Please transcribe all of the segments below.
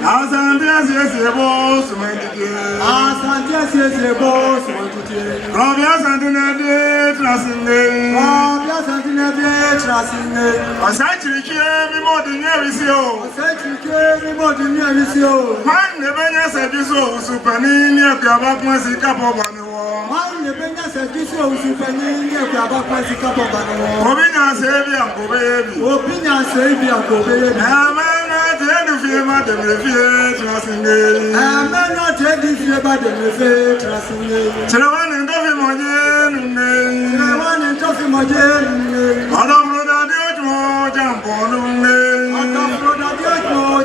Asantehene boss, my dear. Asantehene boss, my dear. Asantehene trusting me. Asantehene trusting me. Asantehene more than every show. Asantehene more than every show. Man, the Benya said this was Superini, Kabak Masika Pobano. Man, the Benya said this was Superini, Kabak Masika Pobano. Obina Savia, Kobe. Obina Savia, Kobe. Madame, trusting me. I'm not ready for Madame, trusting me. Children and Duffy Modern, Children and Duffy Modern. All of the jump on me. All of the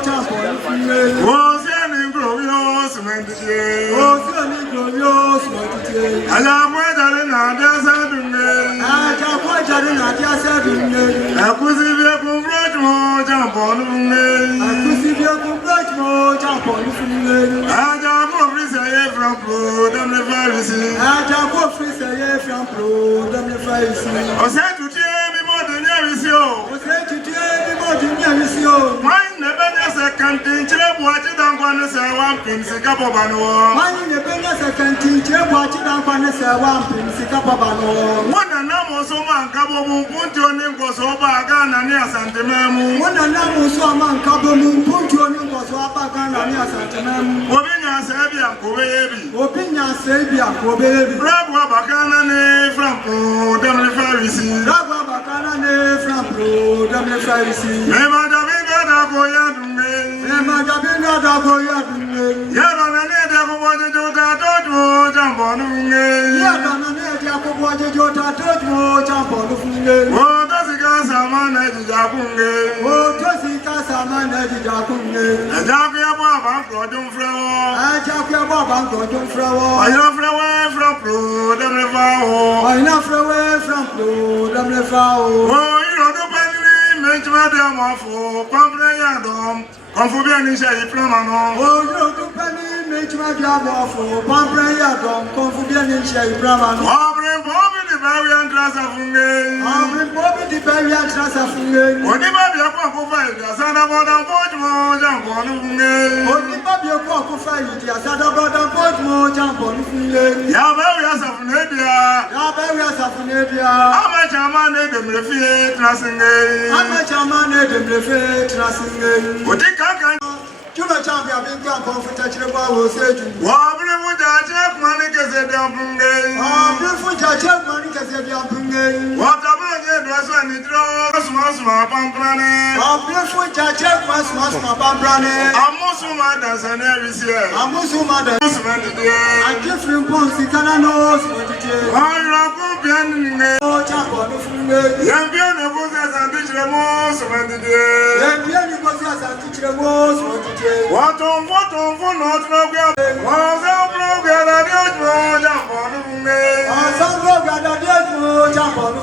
jump on me. Was any glorious, my dear. Was any glorious, my dear. I am weather in Nadia Saturday. I am weather in Nadia Saturday. I could see you jump on me. I could see you jump on me. I jump over from Pro, damn the Pharisee. I jump over from Pro, damn the Pharisee. I said to tell me more than every show. I said to tell me more than every show. Mine never has a canteen, watch it on one say one pin, sick up of an war. Mine never has a canteen, watch it on one say one pin, sick up of an war. One and now so man, Cabo put your name was over again and near Asantehene. One and now so man, Cabo put your name was over again and near Asantehene. Opinion Sabia, Kobe. Opinion Sabia, Kobe. Bravo Bacana from Pro, damn the Pharisee. Bravo Bacana from Pro, damn the Pharisee. Never the bigger Dagoya. Magabina Dagoya. Yadana Dagoya Jota jump on me. Yadana Dagoya Jota jump on me. Oh, does it got some man at the Japunge? Oh, does it got some man at the Japunge? And Jakia Baba, Gordon Flower. I Jakia Baba, Gordon Flower. I love away from Pro, the Revao. I love away from Pro, the Revao. Oh, you know the penny, make Madame for Pamplayadom. Confubia Plamano. Oh, you do penny, make my job for Pamplayadom. Confubia Plamano. Oh, bring Bobby the Barian Trasa Funge. Oh, bring Bobby the Barian Trasa Funge. What the Baby of Papa, Sana Bodan Portmo, jump on Funge. What the Baby of Papa, Sana Bodan Portmo, jump on Funge. Yabarias of Nadia. Yabarias of Nadia. How much a man made them refuse trusting? How much a man made them refuse trusting? What the Juma champion being comfortable was said. Wobbly would I check money because they don't bring it. Oh, beautiful check money because they don't bring it. What about it was when it draws my pamplane? Oh, beautiful check my pamplane. I'm Muslim as an every year. I'm Muslim as I give him Ponsi Cananos. Oh, you're oh, Chapo, young piano was as I teach the most of the day. Young piano was as I teach the most of the day. What on for not program? Was a program that you jump on me? Some program that you jump on me.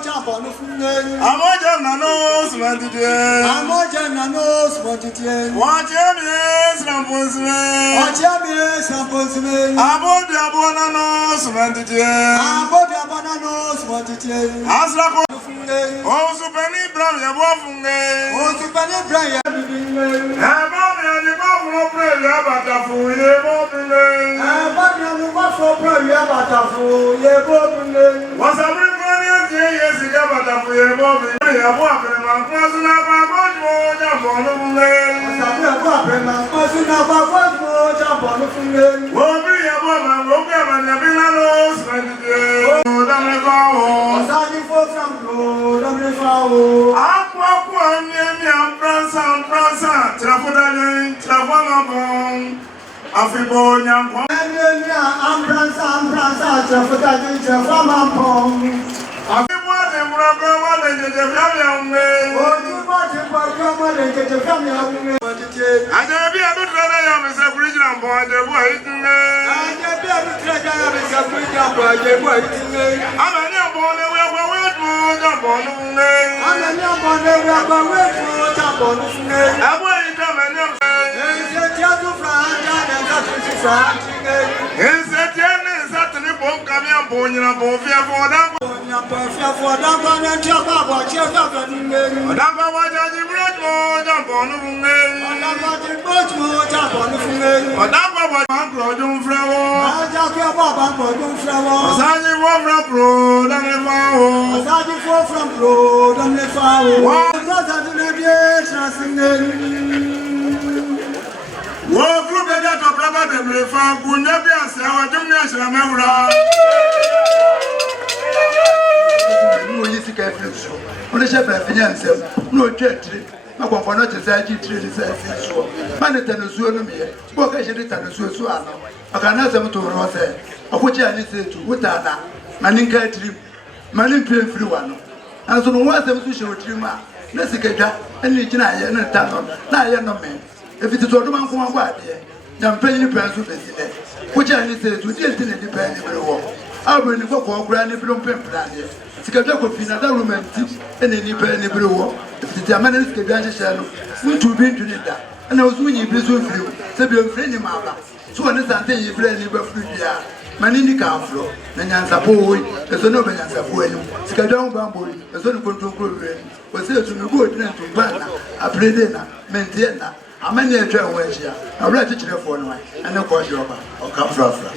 Jump on me. I'm a Nananom, my dear. I'm a Nananom, my dear. Watch him, yes, Ramposme. Watch him, yes, Ramposme. I'm on the Abonanos, my dear. I'm on the Abonanos, my dear. Asla. Oh, Supani Brown, you're walking. Oh, Supani Brown. I'm on the Buffalo Prayer, but a fool, you're walking. I'm on the Buffalo Prayer, but a fool, you're walking. What's a big yes, you got a fool, you're walking. I'm walking, I'm crossing up my boat, jump on the moon. I'm crossing up my boat, jump on the moon. Won't be a woman, won't be a man, I've been a lost, my dear. Oh, damn it, I'm starting for some road, I'm the foul. I'm walking, I'm Prancer, Trafodane, Travama. Afibo nyam pom. I'm Prancer, Trafodane, Travama. Afibo de Murabama, the family. Oh, you want to Murabama, the family. I don't be a good am a original boy, the white. I don't be a good am a original boy, the white. I'm a new born, we're going to jump on the name. I'm a new born, we're going to jump on the name. I wait a minute. Jump bọ̀nú fún mi. Ọ̀dàpọ̀ ti gbóòtù ọjà bọ̀nú fún mi. Ọ̀dàpọ̀ bọ̀ máa ń kúrò ọdún fúnrawọ́. Ajá kí ọba bá ń gbọ̀dún fúnrawọ́. Ọ̀sájú fún fúnra dánilé fáwọ́. Ọ̀sájú fún fúnra dánilé fáwọ́. Wọ́n gbọ́dọ̀ tún lè dé ṣàṣìngẹ̀lì. Wọ́n kúrò bẹ́ẹ̀ tó pẹ́pẹ́ tẹ̀lé fa kùnyẹ́ bí àṣẹ àwọn tó ń ní àṣẹ mẹ́wúrà. No yi sika efiri so wọ́n ṣe bẹ̀rẹ̀ fi yẹn nsẹ́m ní ojú ẹ̀tiri agbọ̀nfọ̀ náà ti sẹ́ ẹ̀jì tiri ní sẹ́ ẹ̀fì so má ní tẹ̀lé suo no mi yẹ bó ọ̀ka ẹ̀ṣẹ̀ ní tẹ̀lé suo so àná ọ̀ka náà sẹ́mu tó rọ̀ sẹ́ ọ̀kọ́kye àní sẹ́ etu wọ́n tà àná mà ní nka ẹ̀tiri mà ní mpire mfiri wà no nanso no wọ́n asẹ́mu so hyɛ otiri mu a ní sika dwa ẹni gyina ayẹ ní ta nọ náà ayẹ nọ mẹ́ efi tutu ọdún máa ń kó wọn bọ adìyẹ nyàmpẹ́ yìí pẹ́ nso bẹ̀si dẹ kọ́kye àní sẹ́ etu díẹ̀ ti nà ní pẹ́ ní bẹ̀rẹ̀ wọ̀ abúlé ní kọ́kọ́ ọkùnrin ní bílọ̀ mpẹ́mpẹ́ adìyẹ sikadwa kofi na daru menti ene ni pe ne bere wo titi amana ni sikadwa hyehyɛ no muntu bi ntuni da na ozu nyi bi so firi se bi ofiri ni maba so woni sante yi firi ni ba firi bia mani ni ka afro na nyansa po wo eso no be nyansa po enu sikadwa ho ba mbori eso ni kontrokro wi wo se etu mi go odina ntumba na aprede na menti na amani etwa ho ahia na bra chichire fo no ane ko hye oba o ka frafra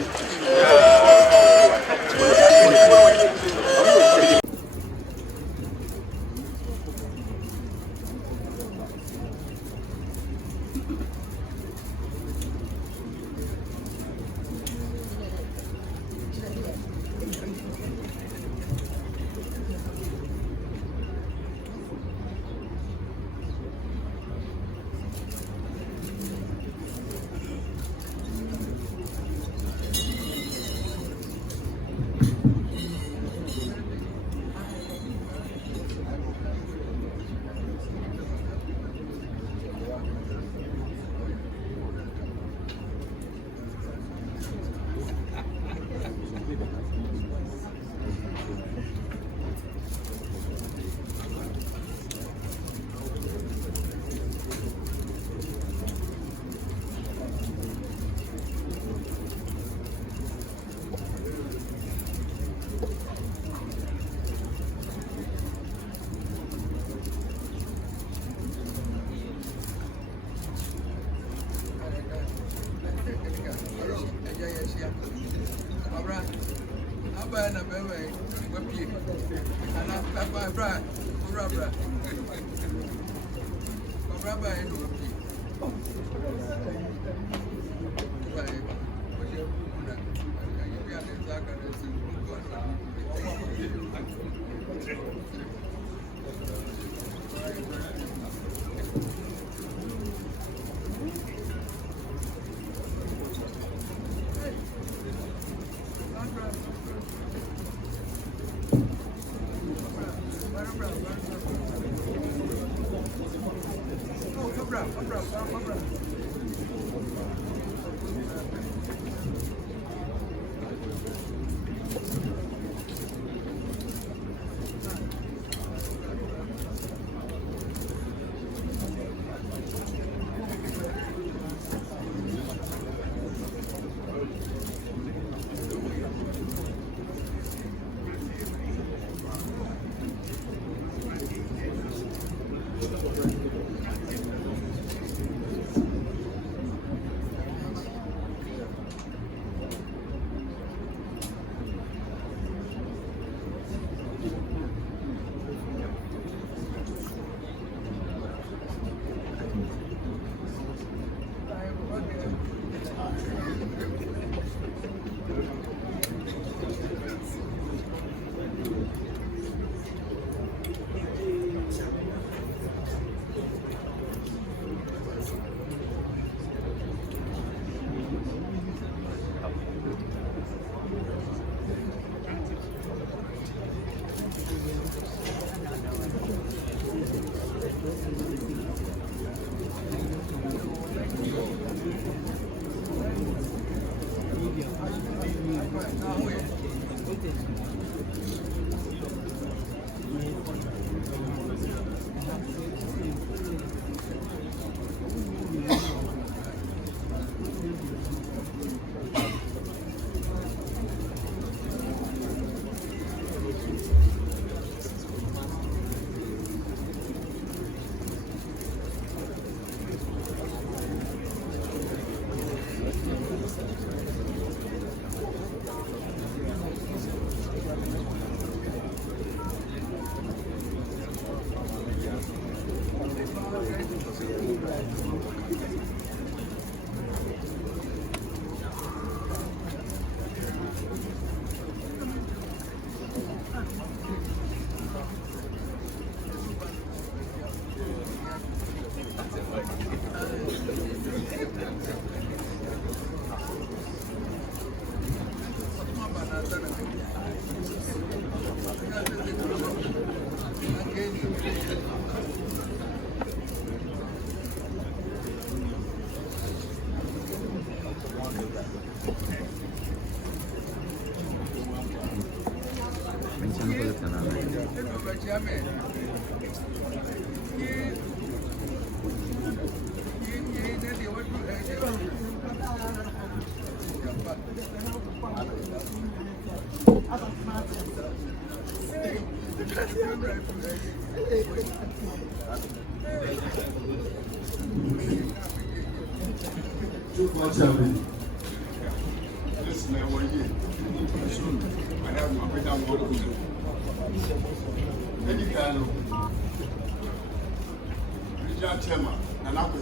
Regional Chairman, Nananom,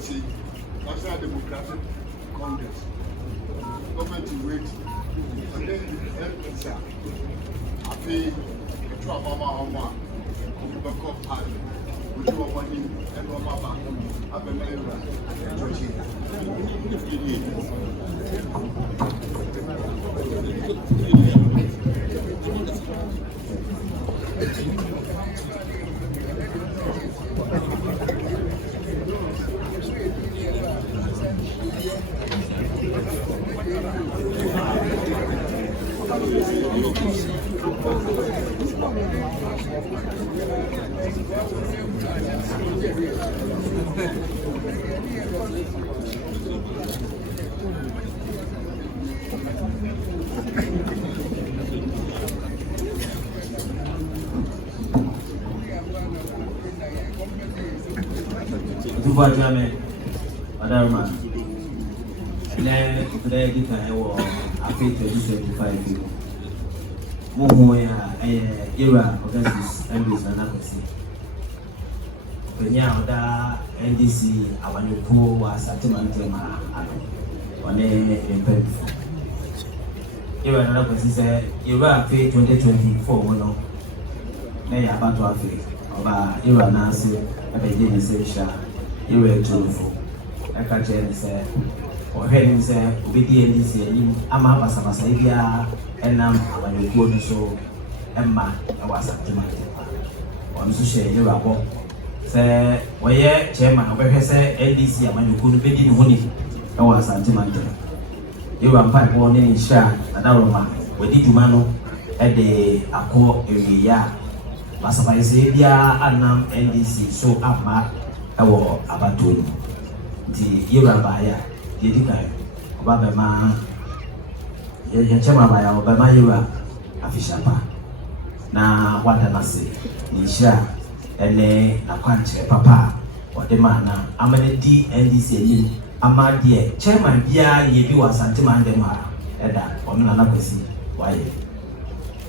National Democratic Congress, government in waiting, and then the head I pay a trap Mama, local party, which you are wanting, and Mama, I've been Jamie, Madam, today you can have a pay 2025 people. Moya, era of this English and Nananom. When you are the NDC, our new poor was at Mantema, on a painful. You are another person, you are pay 2024, no, nay about to have it, about you are Nancy, a beginning session. You were truthful. I can't say, or heard him say, we did this year. I'm a Pasabasavia, and I'm when you go to show Emma, I was at the market. On Sushi, you are walk. Say, well, yeah, Chairman, where say, NDC, when you could be in honey, I was at the market. You are pipe warning in Shah, and our man, we did to Mano at the Accord area. Pasabasavia, Anam, NDC, so up back. Awo abatulu di Yorubaya yedikai obabema yechema baya obama Yoruba afishapa na wadanase nisha ene nakwanche papa odemana amane di NDC ni amade chairman bia yebi wa Asantehene ma eda onu na nakwesi waye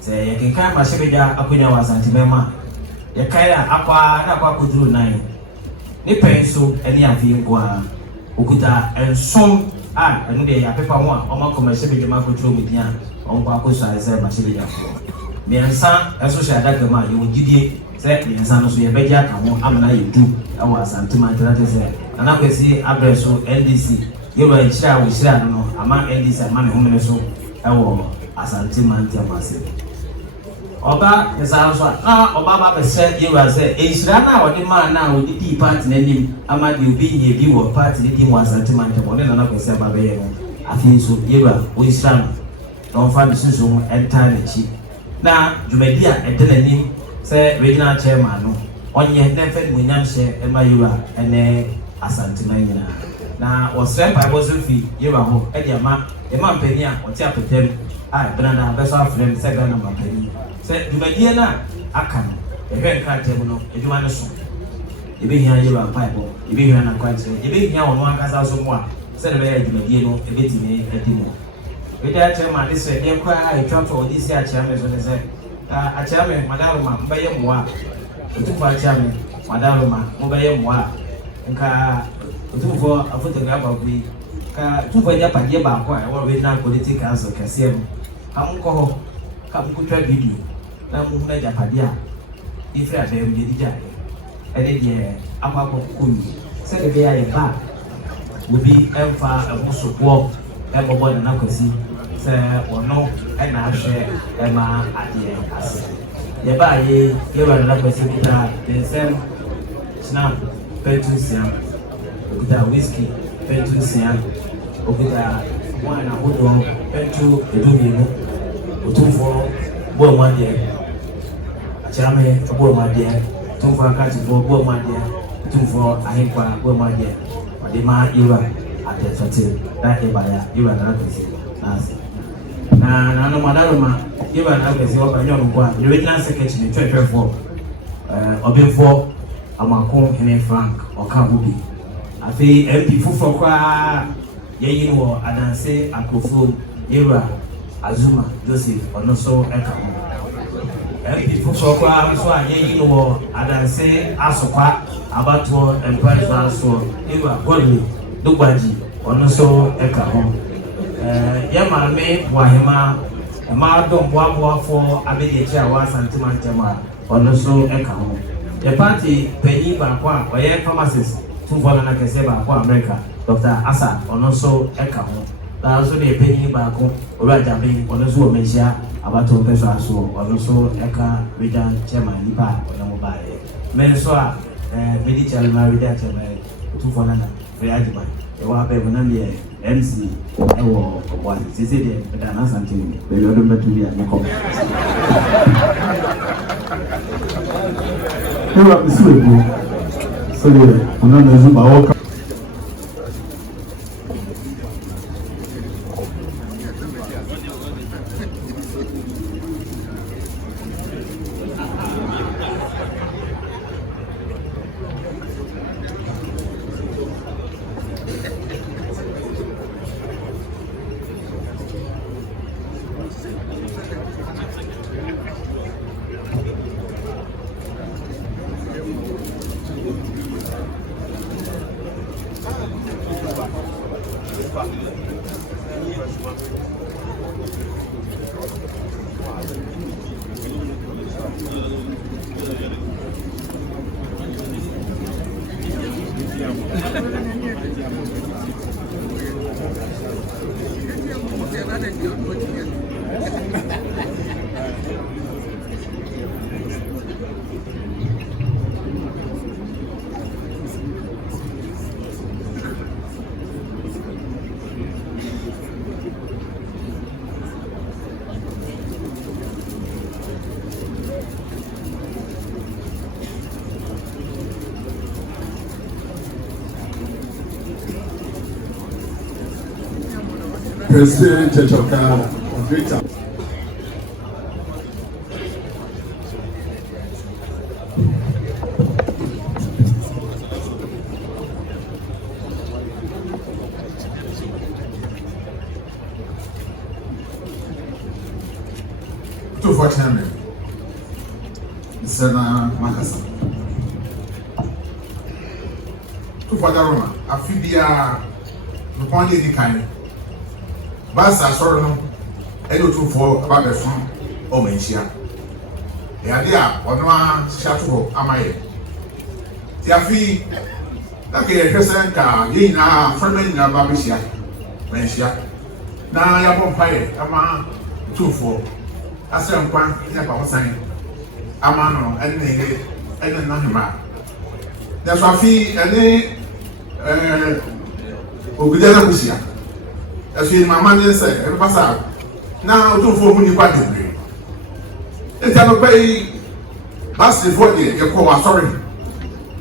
se yekenka ma shebeja akonya wa Asantehene ma yekaya akwa na kwa kuduru 9 ni penso eni afingwa okuta ensom enu de ya pepa ho a o makoma shebeje makotro mudia o kwa kosa ese ma shebeje afo miensa eso sha daga ma yo gidie se miensa no so ye beje aka ho amana yedu awo Asantehene trate se ana kwesi abreso NDC yero enchira wo shira no ama NDC ama me homene so awo Asantehene amase Oba esanso na oba ba pese yewa se enhira na wode ma na wode di party na nim ama de obi nye bi wo party di mu Asantehene mo ne na kwese ba be ye no afin so yewa o enhira no fa bi sunso mu enta na chi na jumadi a ede na nim se regional chairman no onye na fe mu nyam she e ma yewa ene Asantehene nyina na wo sre pa bo so fi yewa ho e dia ma e ma mpani a o ti apetem a branda be so afrem se ga na mpani se dubadie na aka no ehwe nkratem no eduma ne so ebe hia Yoruba pipe ebe hia na kwante ebe hia wono akasa so mo a se le ya dubadie no ebetime edimo ebe ya chema de se de kwa etwato odi si a chema so ne se a chema madaruma mbaye mo a otu kwa chema madaruma mbaye mo a nka do for a photograph of me. Two for your padia back, or we now political council, Cassium. Come call, come put a video. Now move a padia. If I have a video, and then, yeah, I'm up of Kuni. Say the day back will be far a most of walk, and more than I can see. Say, or no, and I share Emma at the end. The buy ye, you are not going to be the same snap, Pentusian, with a whiskey, Pentusian, with a wine, a wood one, Pentu, a domino, or 2 for 1 year. A charming, a boy, my dear, 2 for a cat for 1 my dear, 2 for a hip for 1 my dear, but the man you are at the fatigue, that a buyer, you are not going to see. Nananom, you are now going to open your one. You will not second in 24 or before a Macon and a Frank or Kabubi. I feel MP for Qua, Yayin or Adanse, Akofo, Era, Azuma, Joseph, or no so Eka. MP for Qua, so I Yayin or Adanse, Asopa, Abato, and Price Ransor, Era, Godly, Dubaji, or no so Eka. Yamame, Wahima, a madam Wabwa for Abidia was Santimantema, or no so Eka. The party Penny Bakwa, or a pharmacist, 2 for Nakaseba for America, Dr. Asa, or no so Eka. There also be a Penny Bako, or Rajabi, or no so Mesia, about 2 pesos, or no so Eka, Region Chairman, Nipa, or no mobile. Men so medical married that 2 for Nana, Reagima. The Wabe MC, one, Sicilian, but I'm Asantehene. We remember to be at the comment. You are the sweet, so I'm not a Zuba. President Chechoka Victor. Two for chairman, Sana Makasa. Two for the Roma, Afibia, the Pondy kind. Basa sorry no, any 2 for about the phone or Mensia. The idea or no shadow amaye. Tiafi, like a person car, ye now, Fermin Babisia, Mensia. Now I am on fire, Ama 2 for. I say I'm quite in a power sign. Amano, and then Nanima. That's why I feel any Awukudae Busia. As we my man said, and pass out. Now, 2 for whom you quite agree. It's a pay Basti for the Yako, sorry.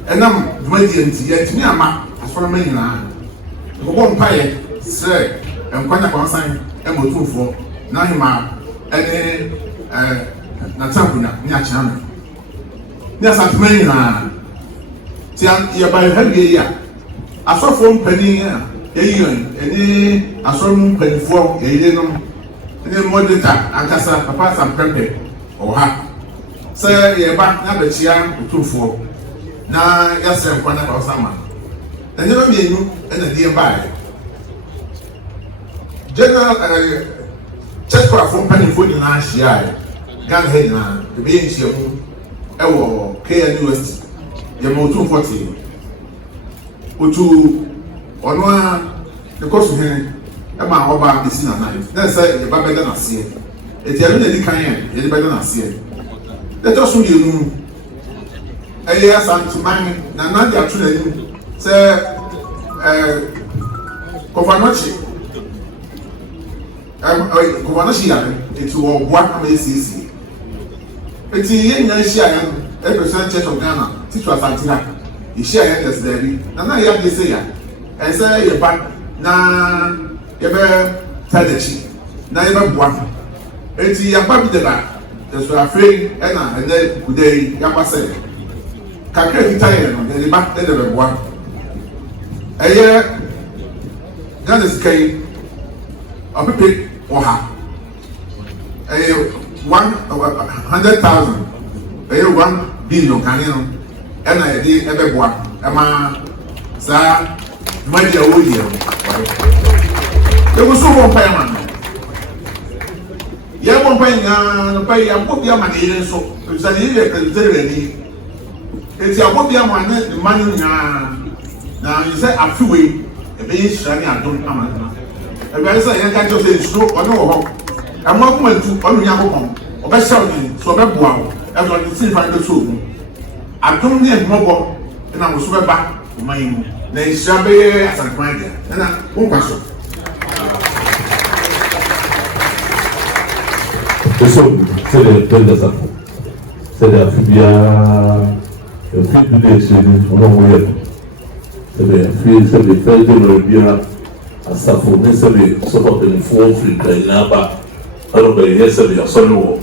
And I'm 20 and yet me, as for many now. The one pay, sir, and quite a consign, and 2 for Nahima, and Natapuna, Niacham. Yes, at many now. See, you're by heavy. I saw from Penny. Any assortment for any more data, and Cassa, Papa, some pepper or ha. Sir, you're back now, but she am 2 for. Now, yes, I'm quite about someone. And never me and a dear by General church from Penny Food in last year. Gun head now, the being she ewo KNUST, Yamo 240. Utu Onwa, the cost of him, Emma Oba is in a night. That's the Babba than I see it. It's a really kind, it's better than I see it. Let us show you. I ask Asantehene, Nananom actually say, Governor. Governor, it's one ACC. It's a young share, a percent church of Ghana, teach us Asantehene. You share this there, and I have this here. And say, you're back now, you're Tadachi, now you're one. It's your baby the back. That's what I'm afraid, and then good day, Yapa said. Kakre Italian on the back end of the one. A year, that is K. A pick or half. A 100,000. A 1 billion cannon. And I did every one. Emma, sir, my dear William. There was so one payment. You won't pay a book your money, so it's an idiot. It's a book your money, the money now. You say a few weeks, a bit shiny, I don't come. If I say I can't just say it's true or no, I'm not going to only have a home. Or by shouting, so that one, everyone can see if I go through. I don't need mobile, and I was right back to my name. They shall be as a client, and I won't pass it. C'est le tel de ça. C'est la fille le fait de laisser on envoie. C'est le fait de le bien à sa fournée, c'est le sort de fond flic là-bas. Alors ben il c'est le solo.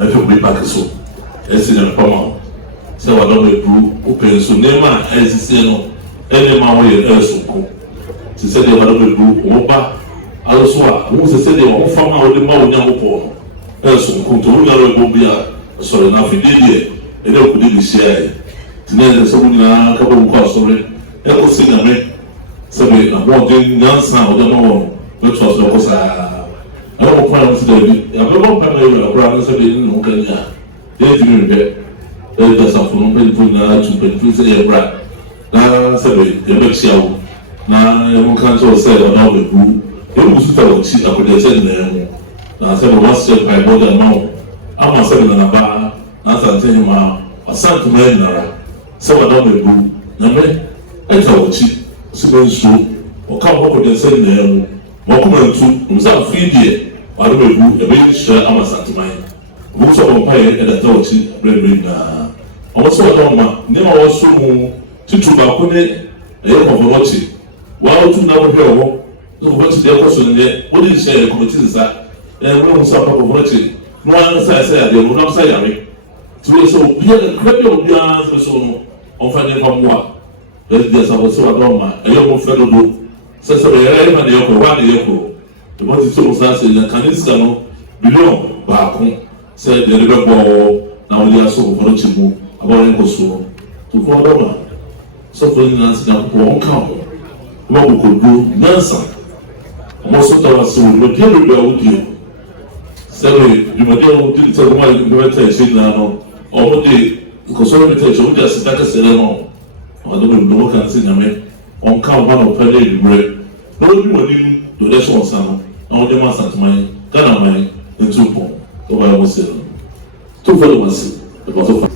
Un peu pas que ça. Et c'est pas mal. C'est va dans le tout au personnellement exister non. Elle m'a envoyé un secours. C'est des va dans le tout on pas alors soit ou c'est des on forme au demain on y a pour son contrôle dans le bombia sur le navire et le coup de ciel. Tenez ce bout là quand on croit sur le et aussi na mais ça veut la bon de nansa au demain le chose comme ça. Alors on prend aussi de il y a vraiment pas mal la prendre ça veut non que il y a du mieux et de ça faut non pas pour na tu peux plus c'est bra là ça veut il y a le ciel na mon quand on sait dans le bout et vous tout à aussi à côté de na sɛ wɔn ahyɛ mpaebɔ da ma wɔn ama sɛ wɔn nanaba Asantehene ma Asantehene nara sɛ wɔn egu nyame ɛtwa wɔn akyi ɔsi bɛ nsuo ɔka wɔn kɔ deɛ sɛ nyinaa mu wɔn kɔn ntu nsa afiri deɛ wɔn egu ɛbɛyɛ nhyira ama Asantehene wɔn nso wɔn mpaeɛ ɛdata wɔn akyi brɛbrɛ nyinaa wɔn nso wɔn ma nneɛma wɔn so mu tutu baako ne ɛyɛ kɔnkɔn akyi wɔn atu na wɔn hwɛ wɔn nso wɔn akyi deɛ ɛkɔ so ne deɛ wɔn de nhyɛ kɔmɔti nsa. Everyone saw a watching. No one said, they would not say, I mean, so we had a credible audience on finding from what? There's also a doma, a young fellow do. Says a very man, the yoke, one yoke. The one is so sassy, the Caniscano, below, Bacon, said the river ball, now we are so watching about Encoso. To for doma. So for instance, now won't come. What we could do, Nansen. Most of us will material about you. Sẹ́wọ̀n ìdùnnàdé ọ̀hún tí ìtẹ́ ọ̀hún àyè ìgbẹ́ tẹ̀ ṣe nà nọ ọ̀hún dé ìkọ̀sọ́rọ̀ mi tẹ̀ ṣe ọ̀hún dé àṣìṣe akẹ́sẹ̀ rẹ̀ nọ ọ̀hún àdó mi lọ́wọ́ kan sí nyàmẹ́ ọ̀hún ká ọ̀hún àná ọ̀pẹ́ ní ìdúrẹ́ lọ́wọ́ bí wọ́n ní lọ́dẹ́ ṣọ̀ ọ̀sán nọ ọ̀hún dé má Asantehene Ghana máa ń tún pọ̀ tó bá yà wọ́n sí ẹ̀ tó fẹ́ lọ́wọ́ sí ẹ̀kọ́ tó fà.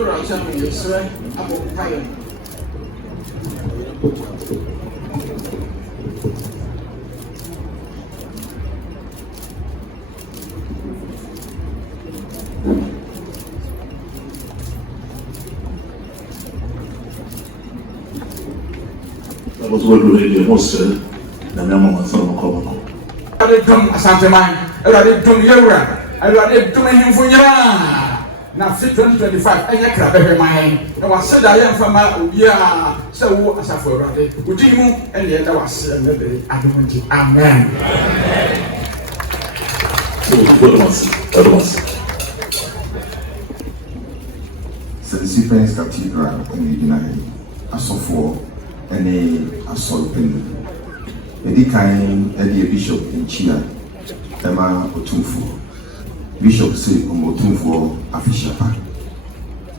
Dora Chami, sir, Awukudae. That was what the lady was said. And I'm on some cover. I did Asantehene. I did Yura. I did him for Yara. Now, 2025, I can't have mine. I was said I am from my so as I for it. Would you and yet I was another. Amen. So, what was St. Stephen's Cathedral in the United Asofo and a Asolpin. A bishop in China, Emma Otumfo. Bishop say Omotumfo Afishapa.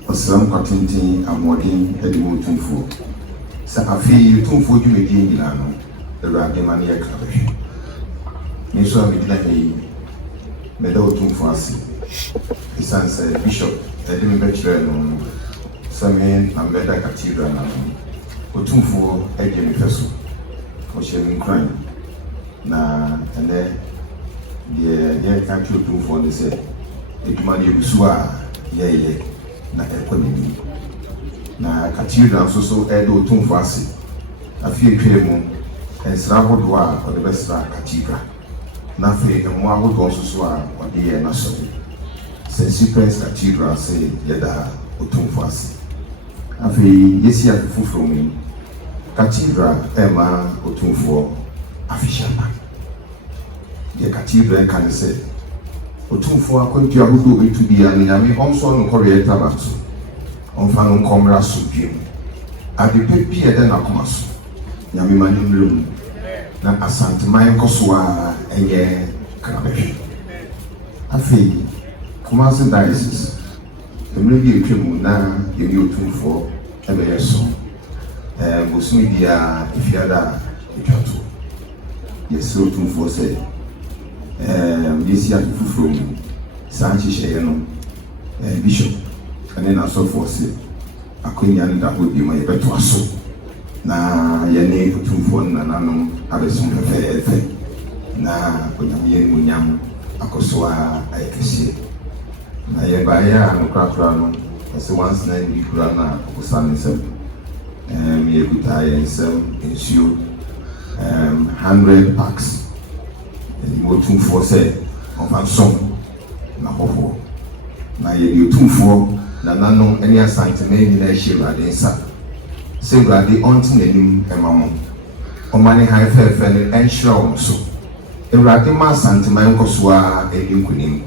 Osram Quatintin Amodin Edimo Tumfo. Safi Tumfo Jumedi Milano, the Radimania Club. Miso Midley Meadow Tumfasi. His son said Bishop Edim Betchern, Samin and Meda Cathedral. Otumfo Edimi Fesso. Ocean crime. Na and then the country do for the say, it money Busua, ye, na economy. Na Cathedral so Edo Tumfasi, a few cremo, and Sravodwa or the best Cathedral. Nothing and one would also swear or the Nassau. St. Stephen's Cathedral say, Yeda Otumfasi. A few yes, you have from me. Cathedral Emma Otumfo Afishapa. The cathedral can say Otumfo Akontia who do it to be an enemy also no Korea Tabasu. On Fanon Comra Subim. At the papier then Akumasu. Yami Manim Room. Na Asantehene Koswa and ye Krabesh. Afi Kumasi Diocese. The Mili Tribuna, the Otumfo, ever so. Musmidia, if you had a cattle. Yes, so to say, this year from Sanchez, Bishop, and then I saw for say, I couldn't that would be my better so. Now, your name to phone Nananom, have some affair. Now, when I'm Akoswa, I can see. Now, your buyer and craft run, as once name you run out of Sunday. Awukudae and some ensure 100 packs. And more 2-4 say of a song. Nahoho. Now you 2-4 Nananom any Asantehene in a share at the inside. Say, Brady on to the name and mamma. O money high fair friend and sure so. A Radima Asantehene Koswa a Yukunim.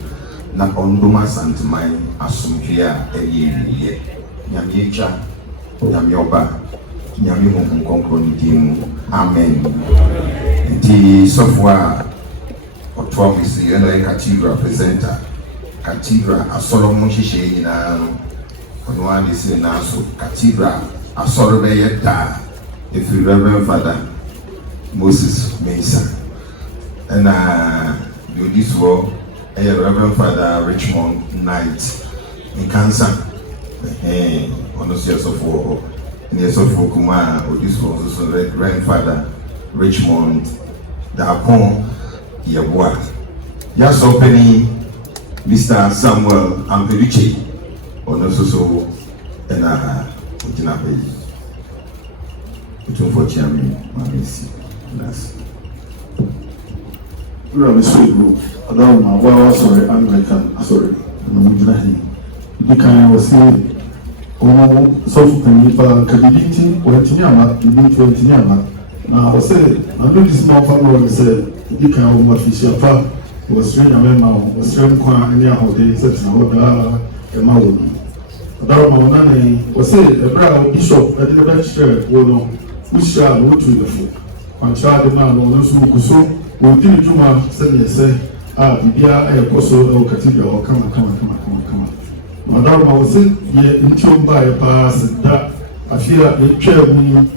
Not on Duma Asantehene Asumkia a year. Yamicha, Yamioba. Nyami mo konkonko ni amen. The software or is the cathedral presenter. Cathedral a Solomon Shishe na one is in Naso. Cathedral a Solomon Yeta. If you Reverend Father Moses Mesa. And do this work a Reverend Father Richmond Knight in Cancer. Honestly, so for yes, of Okuma, or this was also grandfather Richmond, the Apon, Yabua. Yes, opening Mr. Samuel Ampelici, or also so, and Ujinabe. Which unfortunately, my miss. You are a soul, although well, sorry, Anglican, sorry, Mujinahi. You can say. So for credibility, or Tinyama, you need to Tinyama. Now, I say, I know this small family said, you can have my fish apart, was strange a member, was strange quan, and how they said, a Maui. Adama was said, a brown bishop at the bench chair, which shall go to the foot. One child, the man, or those who could so, will do Juma, say, Bibia, a apostle, or cathedral, come. Madam, I was in tune by a pass that I feel like the chairman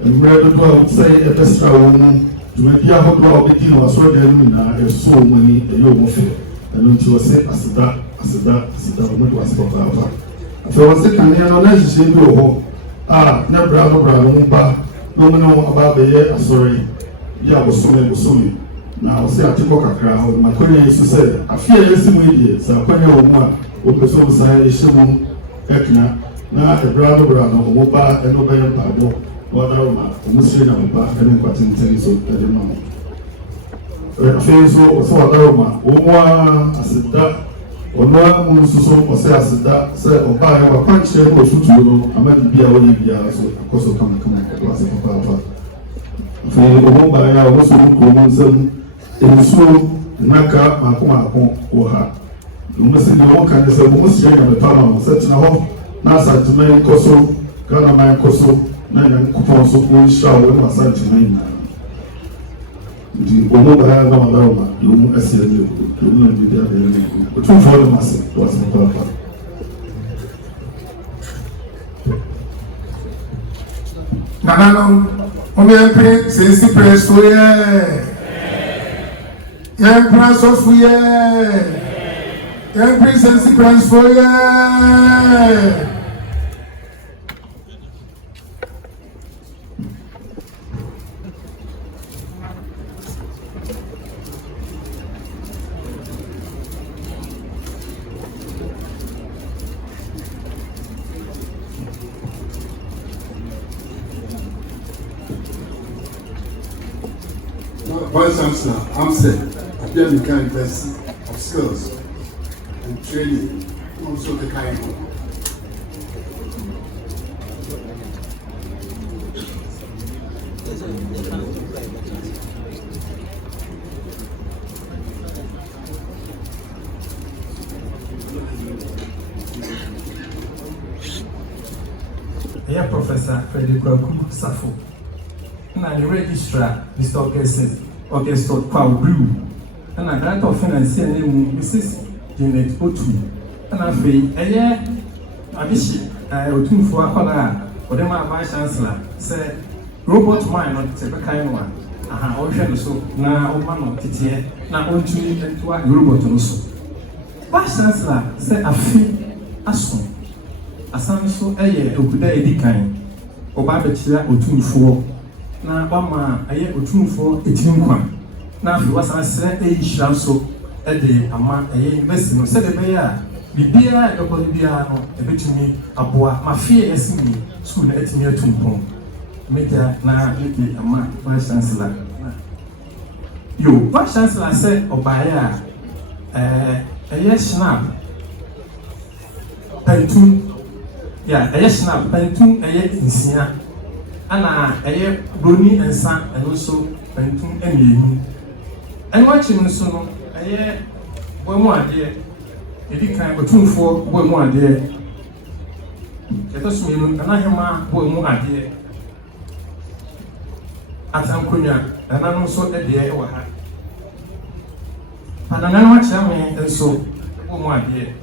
and where the dog say a best woman to make the whole dog begin was so there so many a young and when she was said as that, what was for our So was the Canyon on as you go. Ah, never brother, no one about the year. Sorry, yeah, was soon. Now, say I took a crowd. My colleague used to say, I fear this way, so I put your one, open some side, some Ekna. Now, the brother, Moba, and Obey and Pado, what Muslim about having quite intense of the demand. So Aroma, Oma, I said that, or no one so says that, said, or buy a punch or shoot you, I might be away, so of course, I'll come across a papa. For Oba, I also look nsuo naka mako wɔ ha mmosi na wɔn kan sɛ mmosi yɛ nyame pa ma sɛ tena hɔ na asantuma yi nkɔ so Ghana man nkɔ so na nyankopɔn so wɔnhyira wɔn ma asantuma yi nti wɔn ba ya na wɔn daroma wɔn asi ɛdi wɔn na bi da bɛyɛ no otumfoɔ no ma se wɔsi papa Nananom ɔmɛnpe sɛnsi pɛrɛso yɛ. Young Prince of Young Princess Prince for Vice Chancellor, I'm saying. There become best of skills and training, also the kind of. Here, Professor Frederick Safo, and the registrar, Mr. Augusto Kwao Blue. And I grant of finance name Mrs. Janet Otu. And I say, Abishi, Otu for Akola, or the Vice Chancellor, say, robot mine on the kind one. Aha, ocean so now, man of Titia, now on to me and to a robot also. Vice Chancellor said a fee as Asanso, Awukudae kind, or Babatia Otu for. Now, Bama, I have Otu for 18. Now, if you was answer a shanso at the Ama a university, no said a bear, Bibia, the Boliviano, a bit to me, a boy, my fear is me, soon at me to home. Make a now, a man, Vice Chancellor. You, Vice Chancellor said, or by a yes snap, Pentu, yeah, a yes snap, Pentu, a yet in Sia, and a Bruni and Son, and also Pentu and you. And watching so, I one more dear, if you can, but 2 4 one more dear. Let us mean, and I am one more dear. At Ancunia, and I'm also a dear or her. And I watch me, and so one more dear.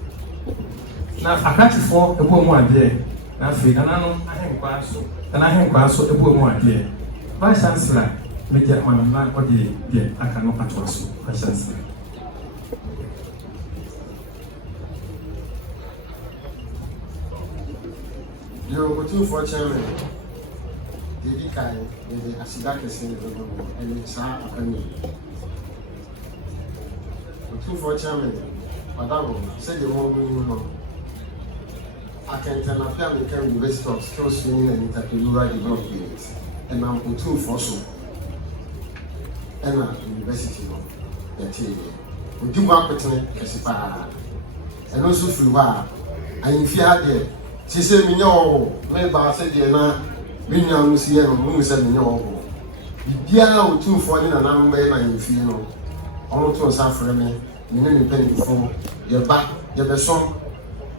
Now I catch you for a one more dear. Now, and I know I am quite so, and I am quite so a one more dear. Vice Chancellor. Make that one man or the I cannot at once. Questions. You're looking for chairman. The Kai, the Asidakis and it's our opinion. Looking for chairman, Madame said the woman I can tell my family can invest of skills in and interpreter development. And I'm looking for so. And university no that we do work with Kasipa and also through I in fear there. She said, me no, maybe I said, na, we know, see, and who said, me no. Biara o 2 for in a number in fear no. All to suffer me, you know, penny before your back, your besom.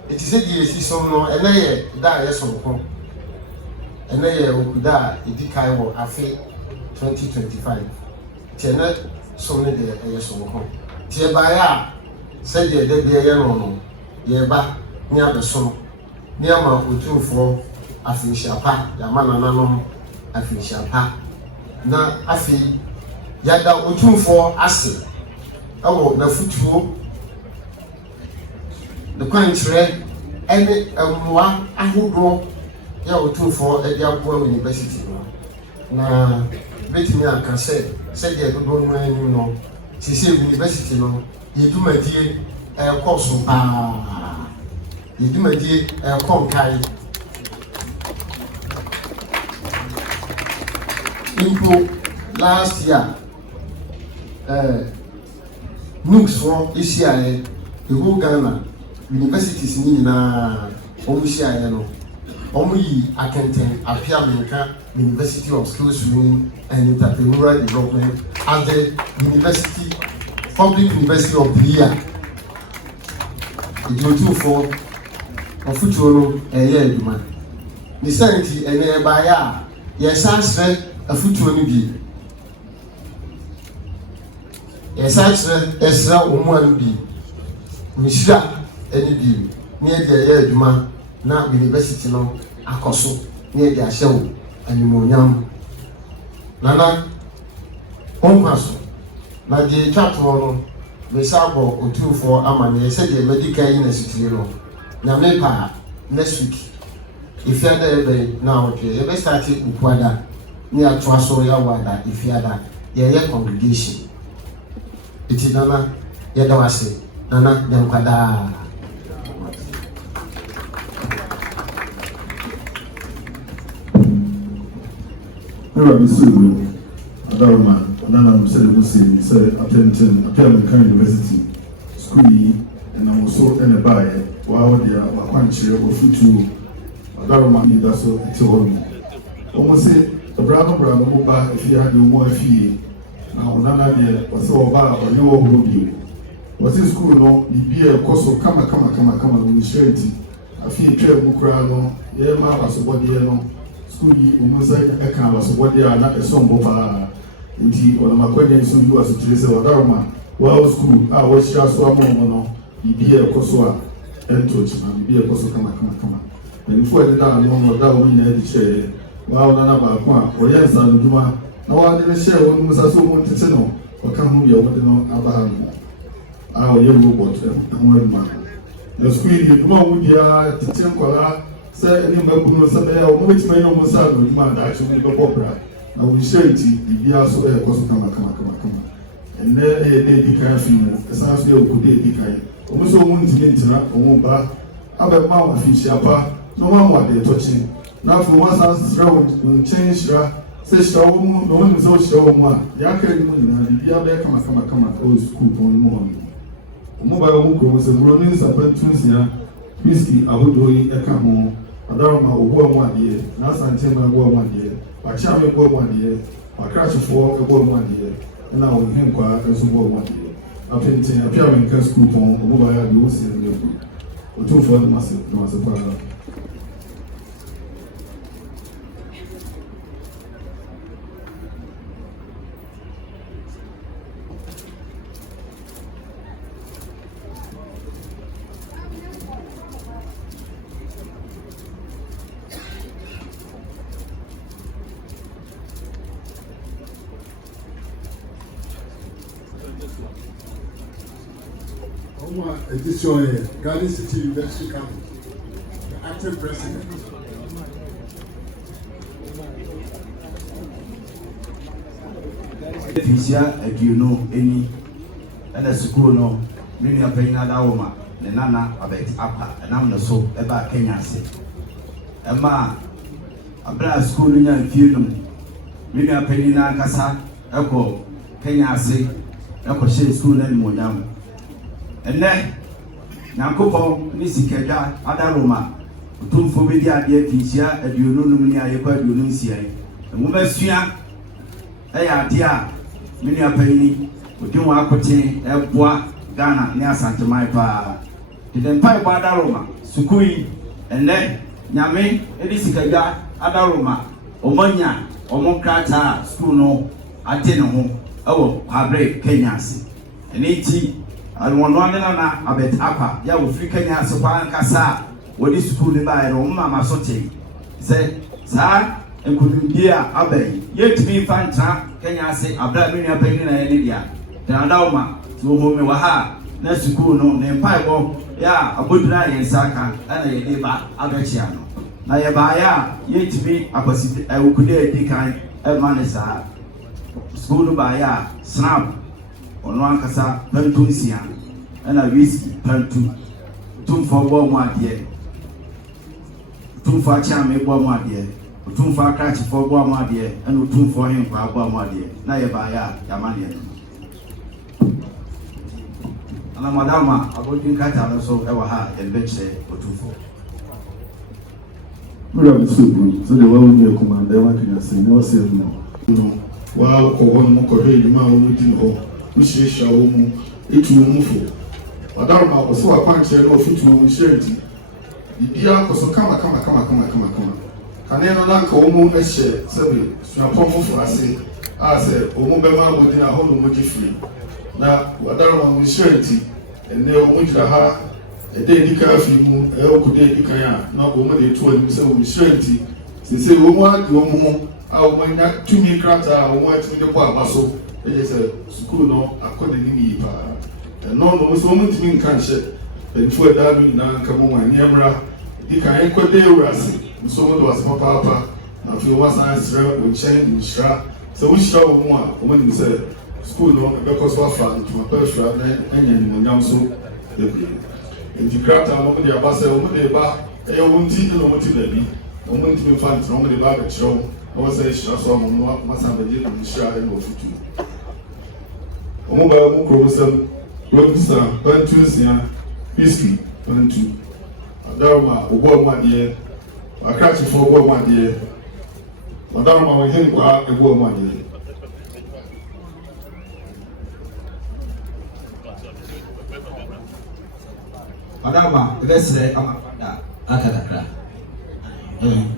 It is a dear season no, and they die as on home. And they would die, it decay or a fee 2025. Tenet so many there, yes, or home. Tear by a said ye, there be a young ye back near the sun, near my 2 for a fish apart, the man Nananom, a fish apart. Now, I feel Yada 2 for acid. Oh, the football, the coin thread, any one ahodoɔ yɛ otumfoɔ ɛde aboa university no na betumi aka sɛdeɛ dodoɔ no anim no sisi university no yɛdwumadie ɛkɔ so paa yɛdwumadie ɛkɔ nkae mpo last year nooks for Asia the whole Ghana universities ni nyinaa wɔn hyia no wɔn yi akɛntɛn apia America University of Skills Training and Entrepreneurial Development as the university public university of the year ìdíwòtú fún ọ̀fùtúrò no ẹ̀yẹ ẹ̀dùnmá ní sẹ́ǹtì ẹ̀nà ẹ̀báyà a yẹ̀sán sẹ́ ọ̀fùtúrò no bi yẹ̀sán sẹ́ ẹ̀sẹ̀ ọ̀mùà no bi nhyira ẹni bi ní ẹ̀dì ẹ̀yẹ ẹ̀dùnmá na university no akọ so ní ẹ̀dì ahyẹ́wò ẹ̀nìmọ̀nyam nana ọ̀nkwa so na deɛ etwa toɔ no mesa abɔ otumfoɔ ama ne sɛdeɛ medical university no nyame pa next week ifiada yɛbɛn na ɔtwe yɛbɛstarte ukuada ne atoa so yɛawada ifiada yɛyɛ congregation eti nana yɛda wase nana nyankwadaa Nananom said it was said attending American University school and I was so in a buy while they are quantity of future Daruma that's what told me. Almost say the brother mobile if you had your one fee. Now Nana was so bad or you will be. Was in school no be a course of come on charity. I feel care Mukrano, yeah, was what they know. School almost like a kind of what they are not a song of nti ona makwanya nso yu asotire se wadaroma wa school a wo hia so amomo no bibi e koso a ento chima bibi e koso kama nfo e da no no da wo nyina di che wa ona na ba ko a wo yensa no duma na wa de she wo no musa so mo ntete no o ka hu ye wo de no aba no a wo ye robot e mo e ma the school di duma wo dia tete nkola se ni ba bu no se be ya wo mo tima no mo sa no duma da che mo be popra na we charity bibia so e koso kama and na di kan fi no esa so e Awukudae di kan o mo so mo ntimi ntina o mo ba aba ma wa fi shiapa no ma mo de tochi na for one sense round change ra se show mo no mo so show mo ya ka ni mo na bibia ba kama o school pon mo o mo ba mo ko se mo ni sa pensions ya whisky ahodoyi e ka mo adaroma obo mo ade na Asantehene go mo ade Achame go money, a crash for a go money, and now him qua as a go money. A painting, a pyramid can school on, a mobile use in the two for the massive power. Edition Garden City University Campus, the acting president. Fisia aduno eni na school no mini apanya da woma ne nana abet apa enam no so eba Kenya ase ema abra school nya fielum mini apanya na kasa eko Kenya ase eko she school na mo nyam ene Nankopon ni sikeda adaroma otumfo be di ade fisia aduno num ni ayekwa aduno nsia emu masua eya ade a mini apani odinwa akote eboa Ghana ne Asantehene pa de mpai ba adaroma sukui ene nyame edi sikeda adaroma omanya omonkrata school no ade ne ho ewo Kwabre Kenya ase ene ti alwono na abet apa ya wo free Kenya ase kwa nkasa wodi school ne ba ero mama sote se sa enkundia abai yetimi fanta Kenya ase abra mini apani na yene dia dan dauma so ho me wa ha na school no ne mpaebɔ ya abodura yɛn saka ana yɛde ba abɛkyia no na yɛbaaya yɛtumi akwasi Awukudae di kan ɛma ne saa school no baaya snap ɔno ankasa pantu nsia ɛna whisky pantu tumfo bɔ mu adeɛ tumfo akyame bɔ mu adeɛ tumfo akrachifo bɔ mu adeɛ ɛna tumfo henkwa bɔ mu adeɛ na yɛbaaya yama ne ana madama abodin kata no so ewa ha elbeche otufo mura msubu so the one you commander wa kina say no say no wa ko won ko he ni ma wo din ho ushesha wo mu etu mu fo madama ko so wa kwanche no fitu mu shenti idia ko so kama kane no na nka wo mu ehye sebe suapɔ mu fo ase a se wo mu be ma abodin a ho no mu gifiri na wadarma mu shenti ene o mujira ha ede dika fi mu Awukudae dika ya na o mu de to ani se o shenti se o mu adi o mu a o manya tumi krata o mu ati de kwa abaso eje se school no akode ni mi pa no so mu timi nkan hye enfu eda mi na nka mu wan yemra dika en kode urase so mu do asma papa na fi o wasa sra o chen nshra se o shra o mu a o mu ni se school no because of fan to pressure na enya ni monyam so ebi integrata no de abase o de ba e o nti no mo ti baby o mo nti fan no de ba be chiro o say shira so mo masa be je no shira e no futu o mo ba mo kro sem producer bantusia whisky bantu adarma obo ma de akrachi fo obo ma de adarma wo hen kwa obo ma de Madama, besre amafada akadakra.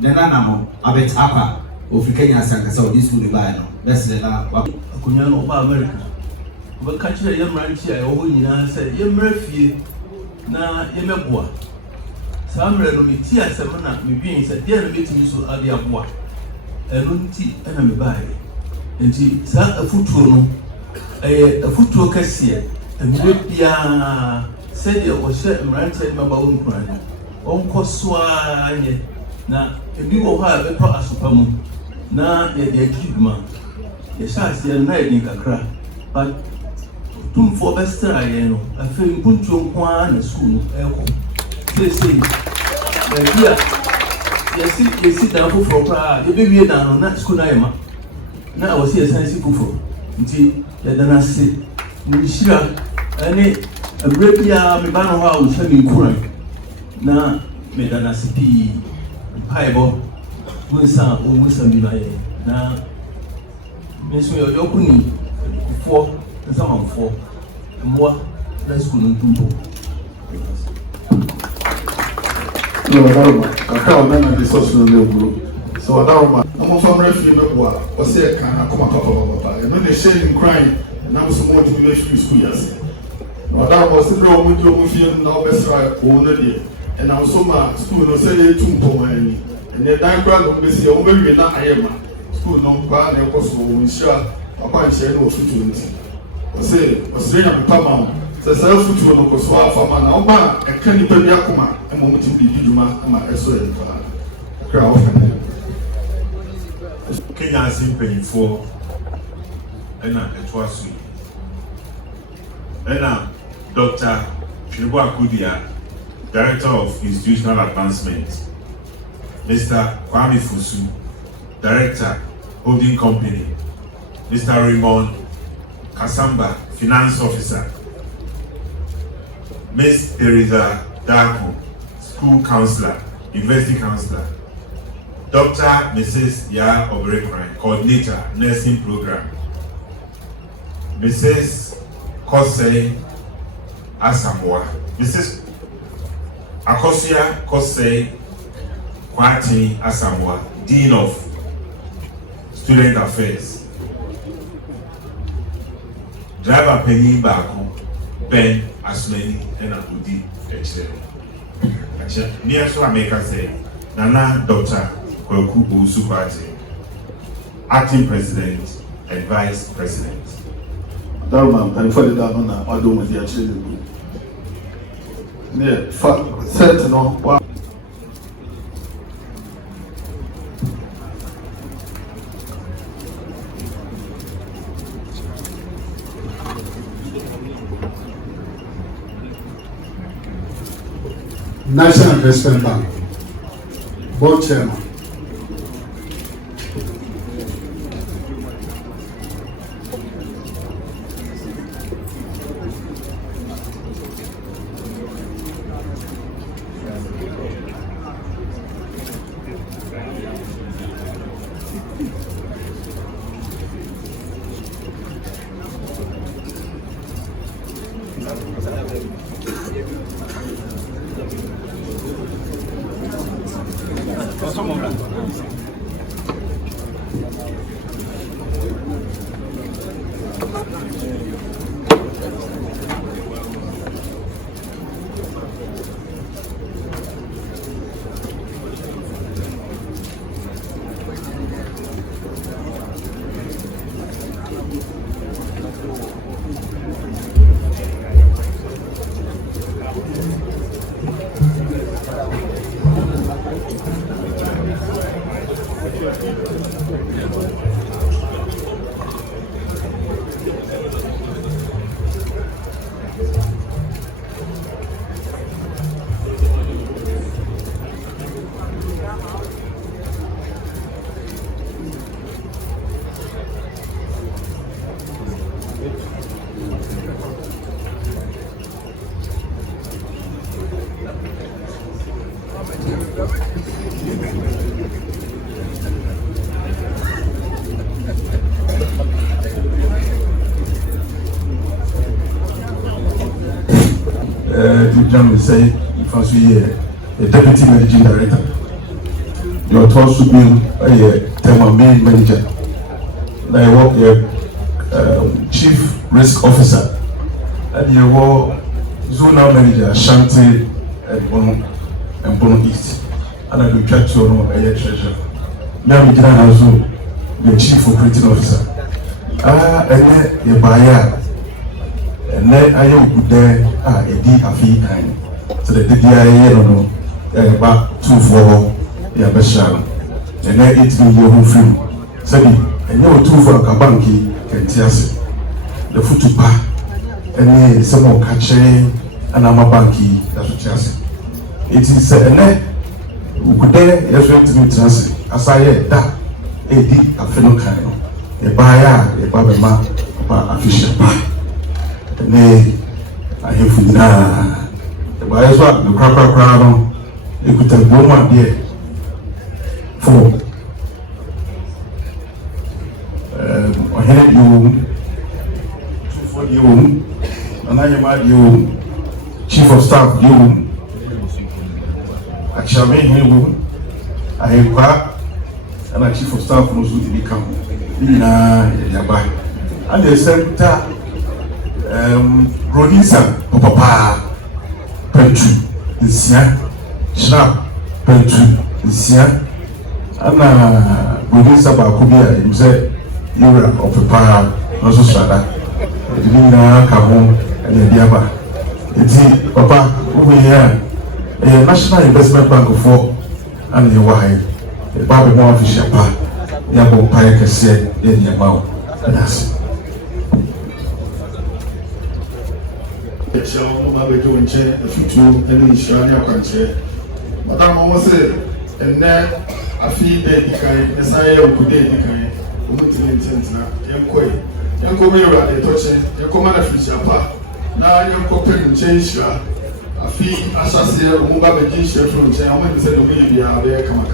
Nananom abet apa African sankasa odi school ba no. Besre na akunya no ba America. Ba ka kire yemranchi a wo nyina se yemrafie na yemeboa. Samre no meti asem na mebien se de na betimi so ade aboa. Eno nti na me bae. Nti sa afutuo no afutuo kase emre bia said you was set and ranted my bone crying. Uncle Swine, now, if you will have a pass of them, now they keep man. Yes, I see a night in a crack, but two for best I know. I feel put your one school. They say, yes, you sit down for Prague, you be down on that school. Now I was here sensible for until then I say, Nishira, and Abrebia me bano ha o chami kuran na me dana sipi paibo munsa o munsa bi baye na me so yo kuni fo nzama fo mwa na school ntumbo no adarma aka o na de social no guru so adarma no family fi me boa o se kan akoma papa no dey sharing crying na so mo to be school yase Madam was the girl with your movie now best right over there. And I was so much school no say you too poor and the diagram of this year over here not I am school no bad and possible we share upon sharing no opportunity. Was saying I'm Pama, the self food no cause for man now man and can you pay Yakuma and moment to be Juma and my SOL crowd. Kenya simply for and it was sweet. And Dr. Awukudae, Director of Institutional Advancement, Mr. Kwame Fusu, Director, Holding Company, Mr. Raymond Kasamba, Finance Officer, Ms. Teresa Darko, School Counselor, University Counselor, Dr. Mrs. Ya Obrekran, Coordinator, Nursing Program, Mrs. Kosei Asamoah, Mrs. Akosia Kosei Kwati Asamoah, Dean of Student Affairs, Driver Penny Bako, Ben Asmeni, and Abudi Echere. Near so America say, Nana Dr. Kwaku Sukwati, Acting President and Vice President. Darman, and for the Dana, I don't want the children. ne fa set no wa National Investment Bank, board chairman. John say if I see a deputy managing director, your toss should be a main manager. I work here, chief risk officer, and you work zonal manager, Ashanti and Bono East, and I do track to a treasurer. Now we can also the chief operating officer. And then you buy. And then I Awukudae a D afi kind. So the DIA no back 2-4 ya besha. And then it be your home film. So and you 2-4 kabanki kentiase. The futupa and then some more kache and ama banki that's what chase. It is and then Awukudae is going to be transit. As I that a D afi no kind. A buyer a babema ba official buy. Ne ahefu nyinaa ɛbaayɛ so a nokrakrakraa no ɛkuta bom adeɛ fo ɔhene deɛ wɔ mu tufoɔ deɛ wɔ mu nanayɛma deɛ wɔ mu chief of staff deɛ wɔ mu akyerɛmehene wɔ mu ahemkwaa ɛna chief of staff no so ɛbi ka ho ne nyinaa yɛde aba ade ɛsɛm ta Rodinsa papa pentu nsia shrap pentu nsia ana Rodinsa ba ko bi a imse yura papa no so sada ebi na ka ho na bi aba eti papa wo here National Investment Bank for ana ye wa hai ba be mo official pa ya bo pa ye kese ye ni ma o that's Mama be doing chair, a few and Shania country. Madame almost said, and then a fee day decay, as I could decay, Umutintina, Yankoi, Yankomira, a touching, Yakomana Fisher Pa. Now you're coping change a fee associate, Mubabe Gish from China, when he said, we are there, come.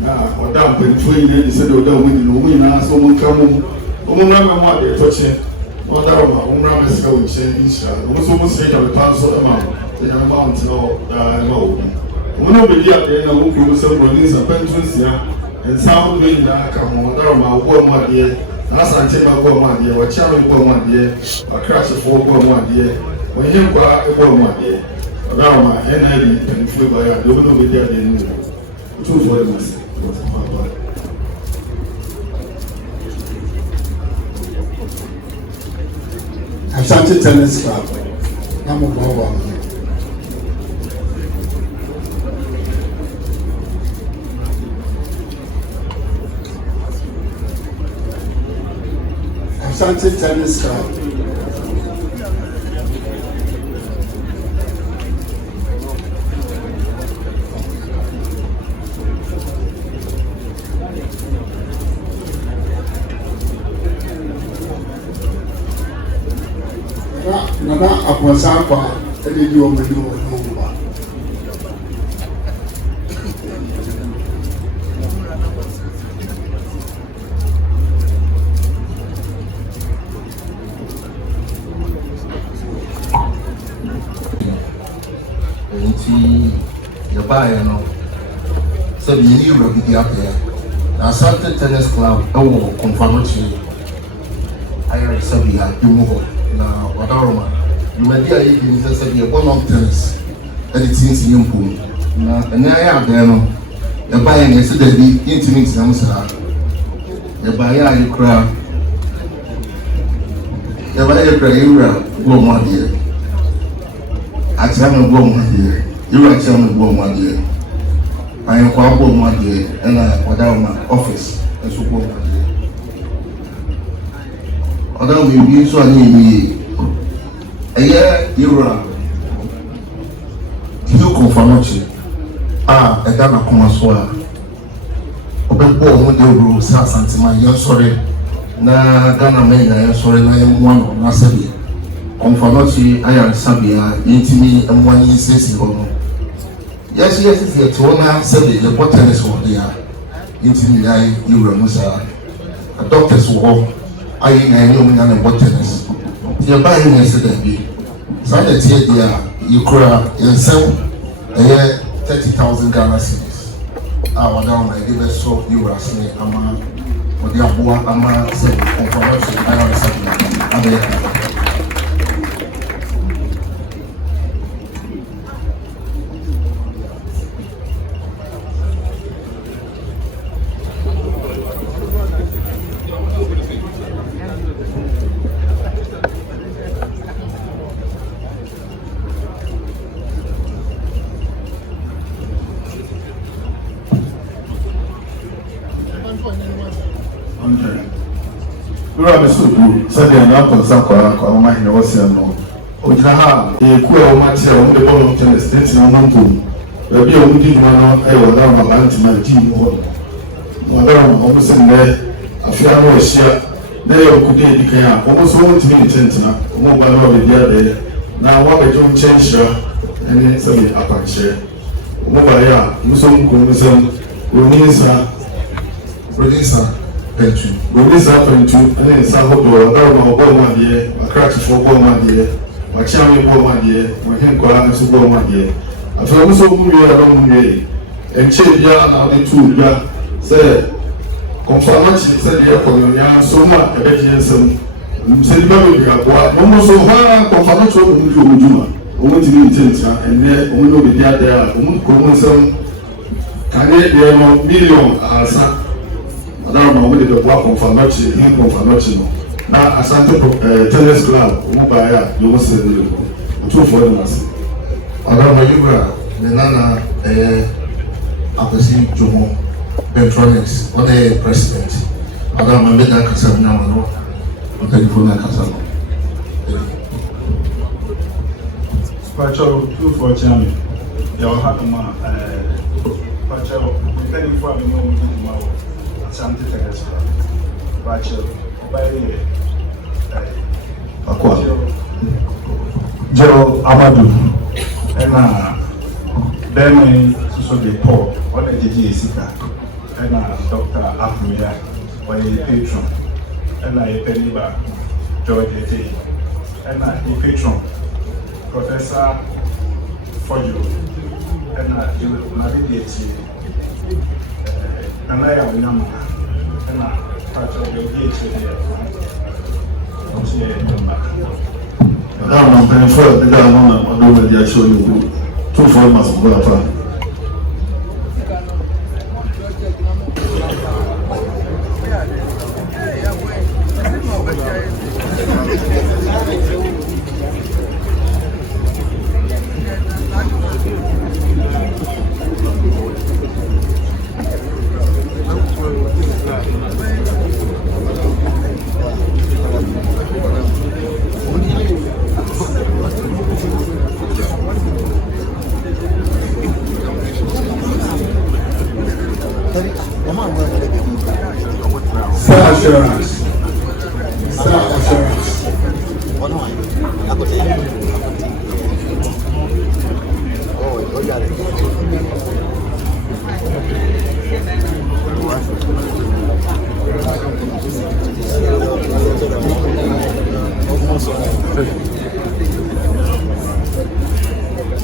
Now, or down when 2 years, said, oh, don't win, so won't come. Umama, they're touching. Wonder Umra is going to change. Almost say the pass of the amount, the amount no. One of the year, then I will give some release of pensions here, and sound being that come on, one year, Asantehene 1 year, or Charlie 1 year, or Crash of 1 year, when you go 1 year, around my NID and feel by a don't know there in 2 for the Ashanti Tennis Club, number 1. Asantehene Club. Nana Akwasakwa ɛde di wɔn ani wɔ n'owu ba. Nti yɛbaeɛ no sɛ yɛni wura bi di apɛ na Asantehene Club ɛwɔ Kɔmfanokye ayɛ sɛ bi a ɛmu hɔ na wadaroma numadi a yɛdi ne sɛ sɛ yɛbɔ long tennis ɛde tinti yɛ mpom na ɛnɛ ayɛ abɛɛ no yɛbaeɛ ne yɛsɛ dabi yɛntimi ntinam saa yɛbaeɛ a yɛkura yɛwura bɔɔ mu adeɛ akyerɛ me bɔɔ mu adeɛ yɛwura akyerɛ me bɔɔ mu adeɛ ayɛnkwa bɔɔ mu adeɛ ɛna wadaroma office nso bɔɔ mu adeɛ ọ̀dọ́ mi bí sọ ní ìlú yìí ẹ̀yẹ ìrora ìlú Kɔmfanokye a ẹ̀dá nàkọ́mà so a ọbẹ̀ bọ̀ ọ̀hún dé òwúrọ̀ sí Asantehene yẹn sọ̀rọ̀ na Ghana mẹ́yìn yẹn sọ̀rọ̀ na yẹn mú àná ọ̀nà sẹ́bi Kɔmfanokye ayaresabea yẹn ti ní ẹmu anyi sẹ́sì hɔ no yẹ́sì fi ẹ̀tọ́ wọn náà sẹ́bi yẹ bọ́ tennis wọ̀ de a yẹn ti ní ayé ìwúrọ̀ mu sáà doctors wọ̀ hɔ. Ayi na ɛyɛ ɔmo nyane bɔ tennis yɛ ba yɛ nyɛ sɛ dɛbi saa yɛ tie deɛ a yɛkura yɛnsɛm ɛyɛ 30,000 Ghana cedis a wɔde ɔmo yɛde bɛsɔ yɛwura sene ama wɔde aboa ama sɛ Kɔmfanokye ayaresabea abɛyɛ Lura Mesudu said they are not on Sakwa, Kwama, and Oceano. Ojaha, a queer material on the bottom tennis, dancing on Montum. There be a woody one I will down my land to my team. Madame, almost in there, a few hours here. They are Awukudae Dikaya, almost all to me in Tentina, mobile of the other. Now, what I don't change her, and it's a bit up and share. Mobile, Musum, Kumusum, Runisa. Runisa Pentu, and in Salvador, Obama, dear, a crash for Obama, dear, my charming Obama, dear, my hand column to Obama, dear. I told so we are on the way, and change ya and the two, said, Kɔmfanokye said, dear, for you, so much, a better said, Baby, almost so hard, Kɔmfanokye will do Juma, only to be intense, and then only will be there, only some can get there 1 million as Madame Mawede de Bois Kɔmfanokye, him Kɔmfanokye no. Na Asantehene Club, Mubaya, you must say the two for them. Madame Yubra, Nana, Apesi Jomo, Bentronics, what a president. Madame Mawede Kasabina Mano, Telefona Kasano. Pacho, two for Chairman. Your Hakama, Pacho, depending for me, no, Asantehene Club. Pacho, by Joe Amadou, and Benny, so the poor, what I did is and Dr. Afmia, or a patron, and I penny back, George Ete, and a patron, Professor Fojo, and you navigate, and I am Yama, and I patch of your gate here. Madame, I'm going for the down on the show you 2 formats of water. assurance. Star assurance.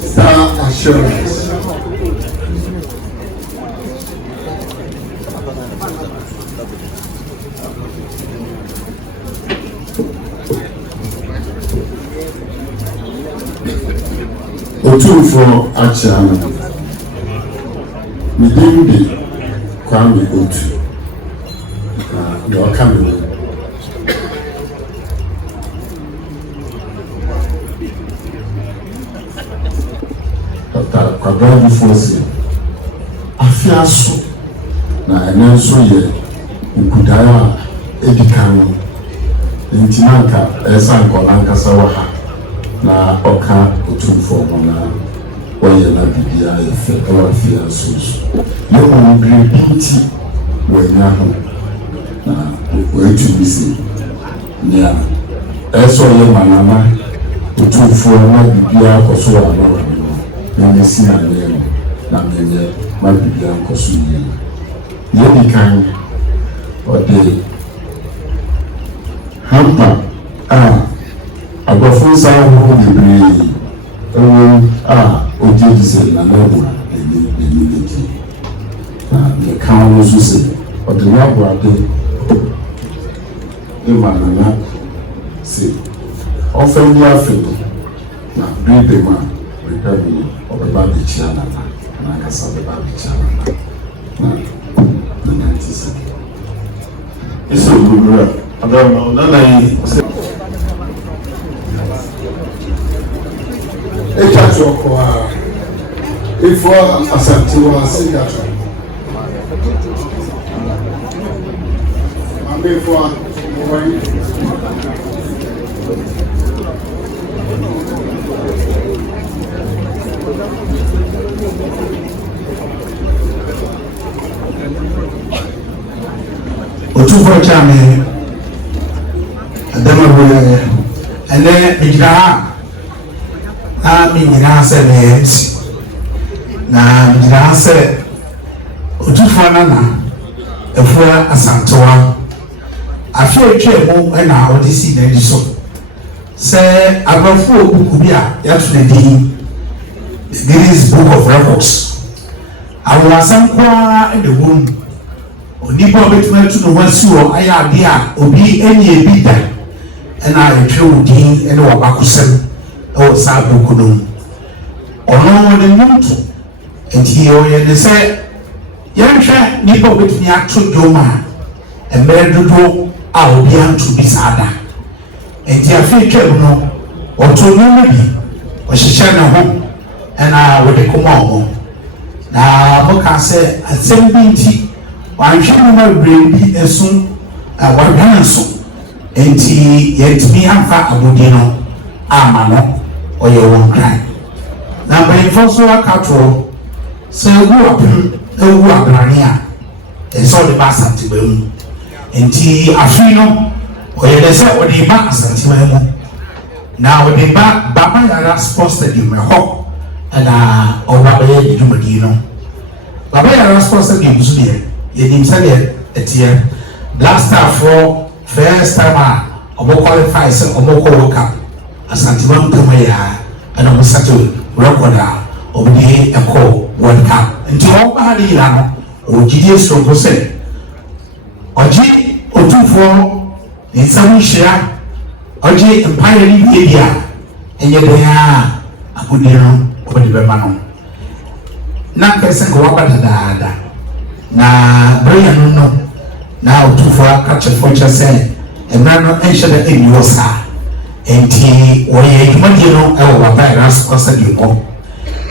Star assurance. Otumfo Achiana. Midimbi Kwame Otu. You're coming. Dr. Kwadradi Fosi. Afiaso. Na enenso ye Awukudae edikano. Ntinanka esa nkolanka sawaha. Na oka Otumfo mona oye na bibia efe ewa fiaso. Yo mo green pinti wenya ho. Na wetu bisi nya eso ye manama Otumfo na bibia koso wa no na nesi na leo na menye ma bibia koso yi ye dikan ode hampa agofo sa ho bibi oje dise na lebo eni leki na me kan wo so se ode na boade manana se often we are feeling na breathe man recovery of the body channel na kasa the body channel na 96 eso lura adama na yi echa choko ifo Asantewa signature before Otumfo chame adama boye ene bijira na mijira se nems na mijira se Otumfo nana efua Asantewa afi etwe mu na odisi na di so se abrafo obuku bi a yatune di Guinness Book of Records awasan kwa edewum onipa obetuma tu no wasuo aya ade a obi enye bi da na etwe odi ene wabakosem o sa bokuno ono de muntu enti o ye de se yanhwe nipa obetumi ato doma emeredodo a obi antu bi sada enti afi twem no oto no bi o hyehyɛ ne ho na wode komo na boka se asem bi nti wanhwe no bi esun wadwan so enti yetimi amfa abodi no ama no oye won kran na bayfo so akatro se ewu abrane a eso de ba Asantewa mu enti afi no oye de se odi ba Asantewa mu na odi ba baba yara sports stadium ho na oba be ye djumadi no baba yara sports stadium so de yedim se de etie last time for first time obo qualify se obo ko World Cup Asantewa mpema ya ana mo sato record obo de eko World Cup nti oba ha de ira no ogidie so se oji Otumfo nsam hia oji empire ni bia enye de ya akudiro obo de bema no na pese ko wabada dada na Brian no na Otumfo akache foncha se emano enche da enyosa enti oye dwumadi no e wo ba ras kosa di ko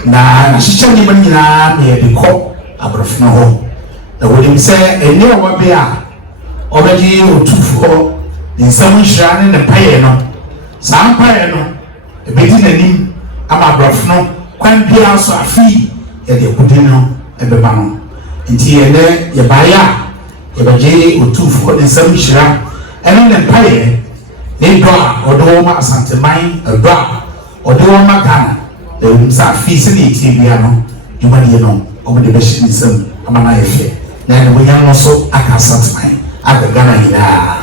na hyehyɛ ni man nyina na ye de ko abrofno ho na wodim se eni oba be a obaji Otumfo nsam hira ne paye no saa paye no ebedi nanim ama abrofno kwan bia so afi ye de kudi no ebeba no nti ye ne ye baya yɛbɛgye otufoɔ ne nsɛm hyira ɛne ne mpaeɛ ne dɔ a ɔde wɔn ma Asanteman ɛdɔ a ɔde wɔn ma Ghana na wɔn nsa afei sɛ ne etie bia no dwumadie no wɔn de bɛhyɛ ne nsam ama na ayɛ fɛ na ɛde wɔn no so aka Asanteman aka Ghana nyinaa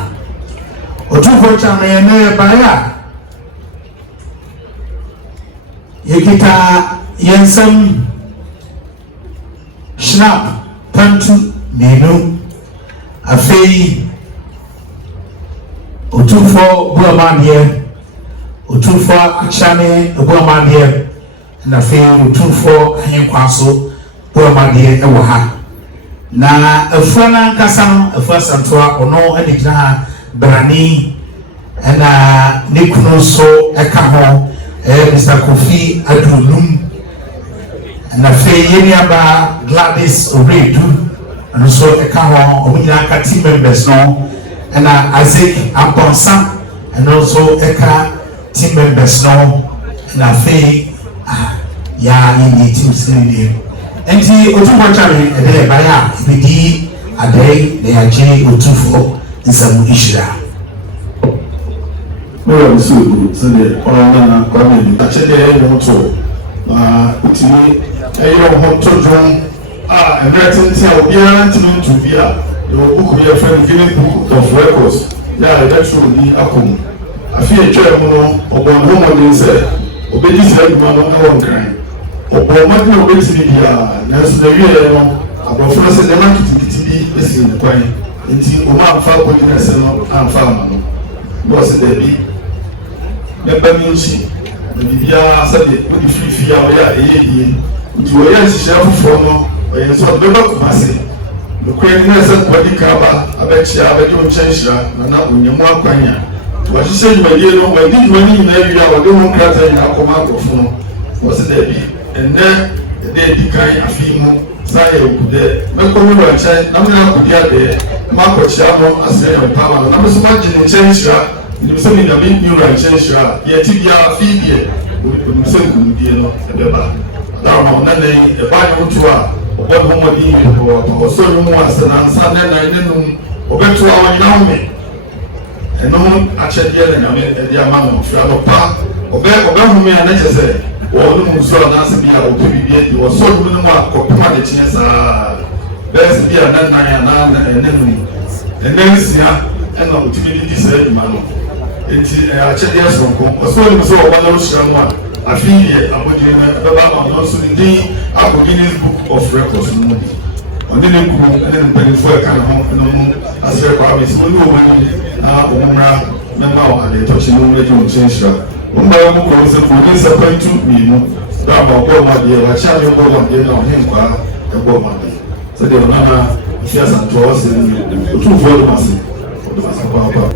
otufoɔ kyɛn no yɛn na yɛ baeɛ a yɛkita yɛn nsam Schnapp Pantu mmienu afei otufoɔ buamadeɛ otufoɔ akyane buamadeɛ na afei otufoɔ ahenkwa so buamadeɛ ɛwɔ ha na afura nankasa no afura santoa ɔno ɛde gyina ha brani ɛna ne kunu so ɛka ho Mr. Kofi Adunum na afei yɛn aba Gladys Oredu and so ɛka ho ɔmo nyinaa ka team members no ɛna Isaac Abonsa and also ɛka team members no na afei ya yɛn team sini enti otufoɔ kyare ɛdɛ ɛbaeɛ a ebedi adai na yɛagye otufoɔ nsɛm ihyira Mwen se kou, se de orana kwa meni. Ache de yon to, na utini, yon honto jom, emretin a obiara ntimi ntu bia, yon book bi a friend Guinness Book of Records, ya electro ni akom. Afi eche mono, obon homo ni se, obeji se eduma no ewon kran. Obon mati obeji ni bia, na su de wiye no, abofra se de ma kiti bi esi ni kwan. Nti o ma fa ko ni se no, amfa ma no. Bo se de bi Nebaminchi, the Bibia said it would be free for a year. You were as a for or you saw the book of Massey. The craziness of body cover, I bet you have a new change, and not when you're more quanya. What you said, my dear, no, I did money in every hour, don't crater in our command of phone. Was it there be? And then the day became a female, Saya Awukudae, Melcombe and China, Nananom could get there, Marco Chamo, as they are power, and I was imagining change. Nimsemi na mimi ni uranchenshwa ya tibia fibie nimsemi kumdie no ebeba na na nane eba ni mtu a obo homo di ko so ni mu asana nsa na nenum obeto a wanyina home eno achedie na nyame edi ama no fia no pa obe home a na chese wo no mu so na se bia obi bibie di wo so no mu akopema de kine sa bes bia na nenum enensia eno otimi di se ma no enti achede asonko osoni so obono hyiramwa afiye abodire na baba ma no so ndi akọ Guinness Book of Records no bi oni ne ku ne mpanyifo aka na ho no mu asere kwa be so ni o na omumra na ma o ade to chinu mu eji onchensha umba yo ko se ko ni se pantu mi mu da ba ko ma de wa cha me ko ma de na o henkwa e ko ma de so de na fi Asantewa se o tu fo do mase kwa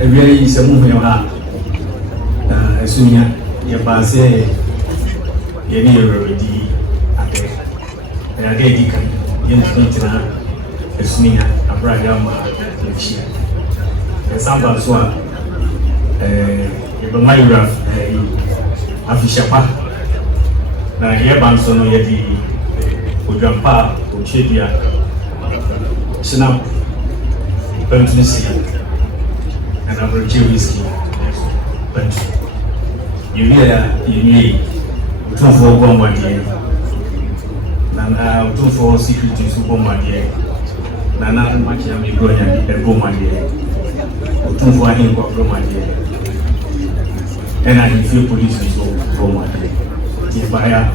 Every is a moving on as soon as you pass a near already. And again, you can as soon as a brother next year. And some of us were a afishapa na yeba nso no yedi odwampa ochebia sinam pentunisi and average whiskey but you need to for one year na to for security super one year na much am go ya e go one year to for any go one year and I feel police so go one year if buyer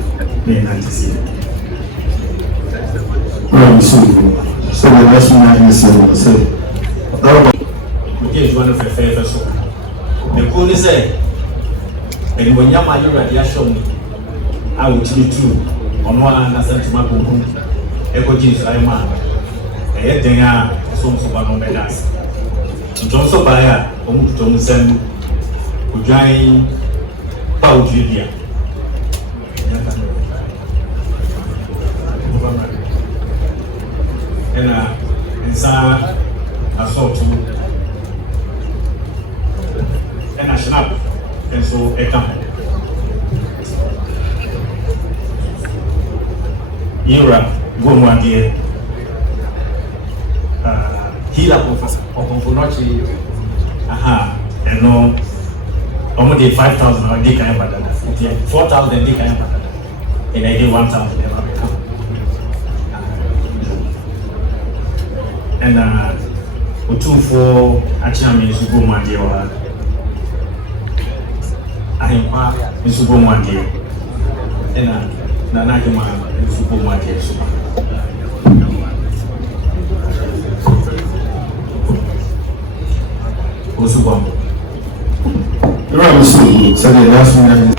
they not see so the last one is say okay one of the favors so the cool is say and when yama you radiation I will tell you true on one na sent my book echo jeans I man e den a so ba no be das nton so ba ya o mu to mu sem odwan pa odwebia ena nsa assault ena snap enso eta Yura Gomwadie Hila Okonfonochi and no only 5,000 or they can but 4,000 they can but and I did 1,000 never become and Utu for Achami Sugomwadie or I am Sugomwadie and Nananom super market super. Also, so the last one.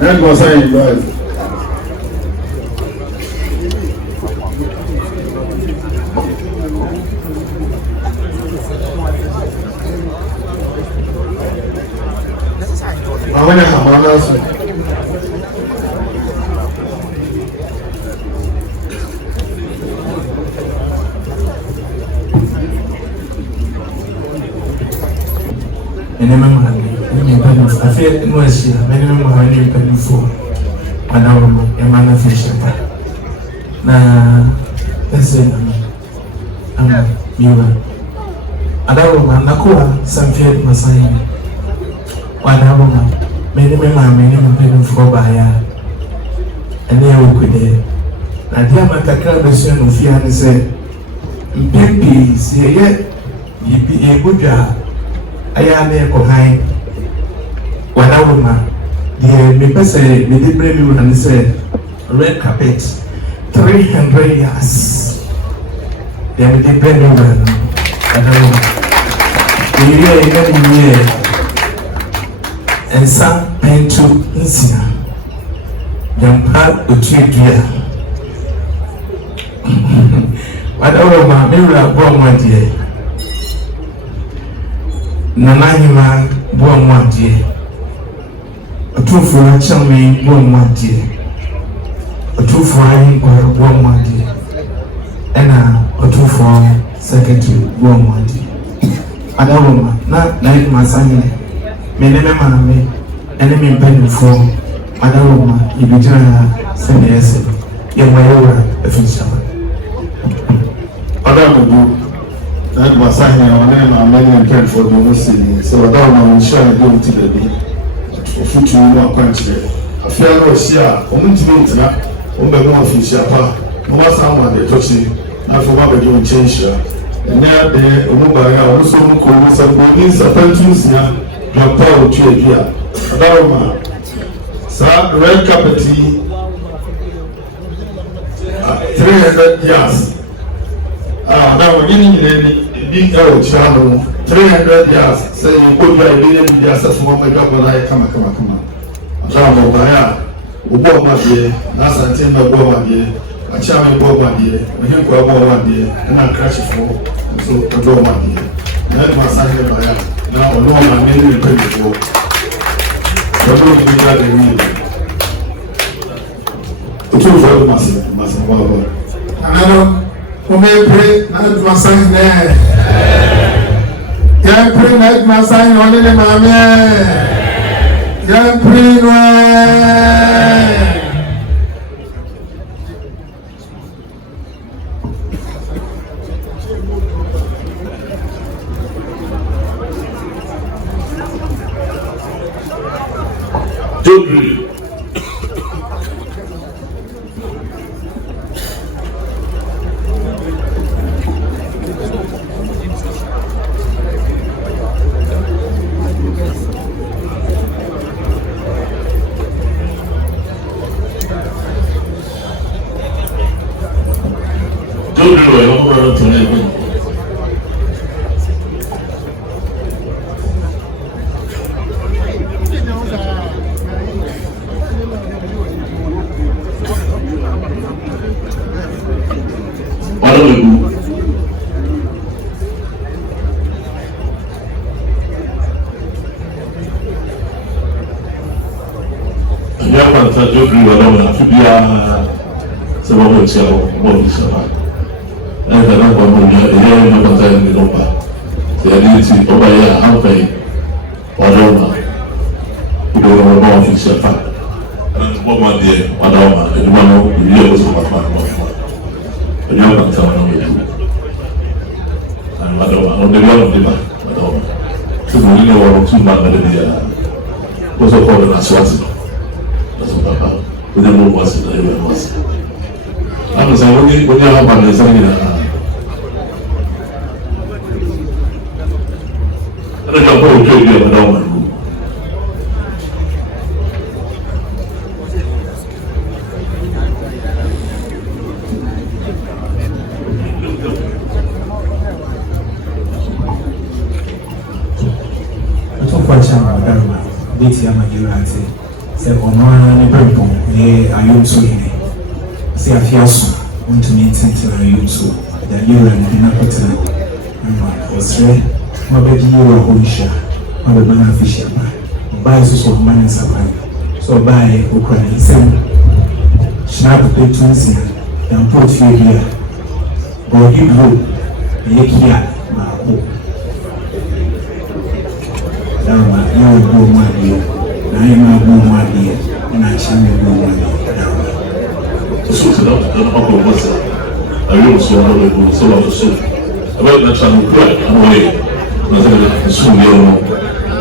That was how you guys. I want to have one else. I feel no issue. Many of my new penny for an hour and man of fish. Now, let's say, you are. I don't know, Nakua, some fair Masai. 1 hour, many penny for by and they Awukudae. I dear Mataka, the son of Fian said, Baby, say yet, you be a good job. I am there behind. Wadawuma, the person, the debris and said, red carpet, 300 years. Then the debris one, the year, and some paint to Insia. Young part of 2 years. Wadawuma, mirror, born 1 year. Nananom, born 1 year. A 2 for a chummy, 1 year. A 2 for a 1 year. And a 2 for secretary, 1 year. Other woman, not like my son. Many men, enemy penny for other woman, you be trying to send the essay. You're my over a fisher. Other woman, that was signing our name and many pen for the Muslim. So that woman shall go to the beat. Futu wa kwanchire afia no hia omuntimi ntina ombego ofisia pa no wasa wa de tochi na fo ba bejo nchenshira ene ade omugba ya oso mu ko mu sabo ni sapantu sia na pa otu ebia adawma sa red carpet 300 years now yini ni bi ero chano 300 years say you go by billion years as one my job like come Jamo baya ubo ma die na Asantehene me bo ma die acha me bo ma die me hin ko bo ma die na crash for so do ma die na ma Asantehene baya na olo ma me ni pe bo do ni ga de ni otu fo ma se wa bo Nananom come pray na Asantehene ya pray na Asantehene only the mama ya pray no have one touch of you alone to be some of the child, what is your and the number of here in the content in Opa. The ability over here, how pay or don't you don't know about official fact. And what my dear, Madama, and one who years of my father. And you can tell me. And Madama, on the one of the Madama. So we know 2 months was a call in Aswati. That's what Papa. We didn't know what's in the was. I was saying, when you have a design, I don't know what to do with all my room. I told my child, this year my university said, "Oh, no, no, no, yeah, I am so here. Say, I feel so. Want to meet until I am so. That you and the Napatan was ready. My baby, you are Hoisha. My baby, Fisher. Buy so money supply. So buy Ukraine. Send Snap the twins here. Then put you here. Go you go. Here, my hope. Now, you go, my dear. Now you are go, my dear. And I shall go, my dear. So, Uncle was I really saw another so of the soup. About the channel, I'm away. Soon,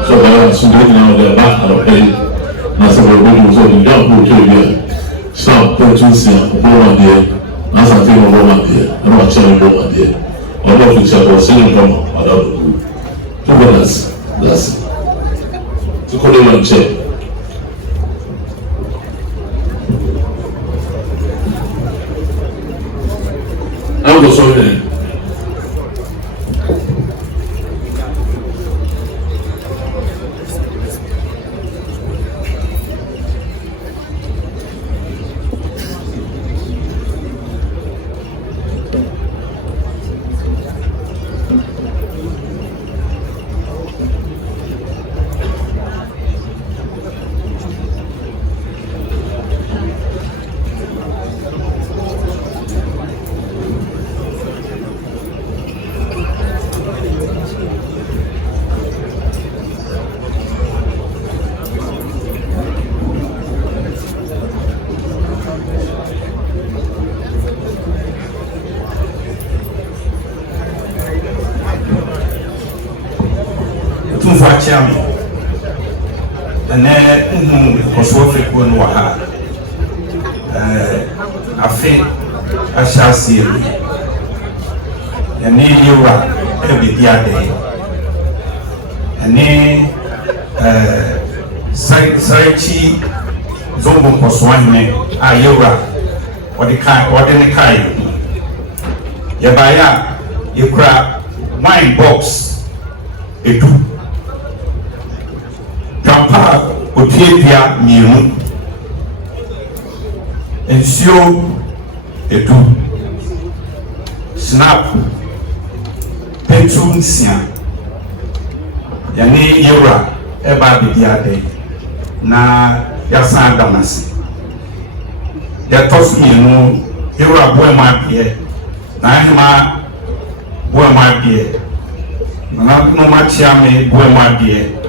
so I was soon now their back out of pay. Now, somebody was on the down to here. Stop, purchase here, Boma dear. As I think of Boma dear, and what channel Boma dear. I love each other, saying Boma, I don't know. That's it. To call it on check. I'm the sorry. Chami, and then was what we couldn't walk. I think I shall see you. And then you are every day. And then Sarichi Zombon Poswane, Ayura, or the kind, or the kind. Yabaya, you crab wine box, a two. Grandpa Opiepia Miu Ensio Edu Snap Petrum Sia Yane Yura Eba Bidiade Na Yasan Damasi Yatos Miu Yura Boema Pie Na Hima Boema Pie Na Chiame Boema Pie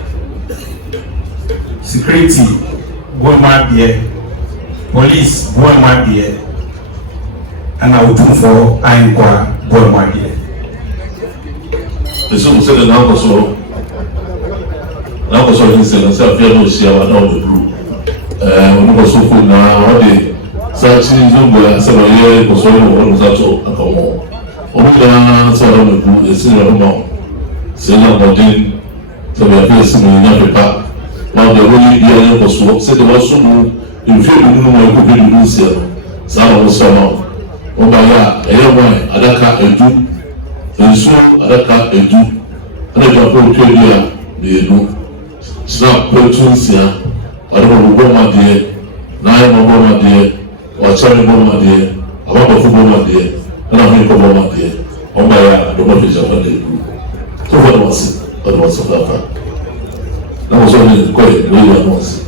Security, Boema Dear, Police, Boema Dear, and I will do for Ainqua, Boema Dear. The son said, now also, he said, I feel no share about the group. When was so good now, what day? Such is no several years, was all of that a come on. Only sort of the group is in the mouth. Say, I'm not in, so we are facing in Africa. Now the way the was what said also in few no could be this year. Some was some. Obaya, Ewa, Adaka, Edu, and so Adaka, Edu, and I got to tell the Edu. Snap Pertuncia, I don't know Boma dear, Nine Boma dear, or Charlie Boma dear, a lot of Boma dear, and I think Boma dear. Obaya, the one is a funny group. So what was it? What was that? That was only quite really once.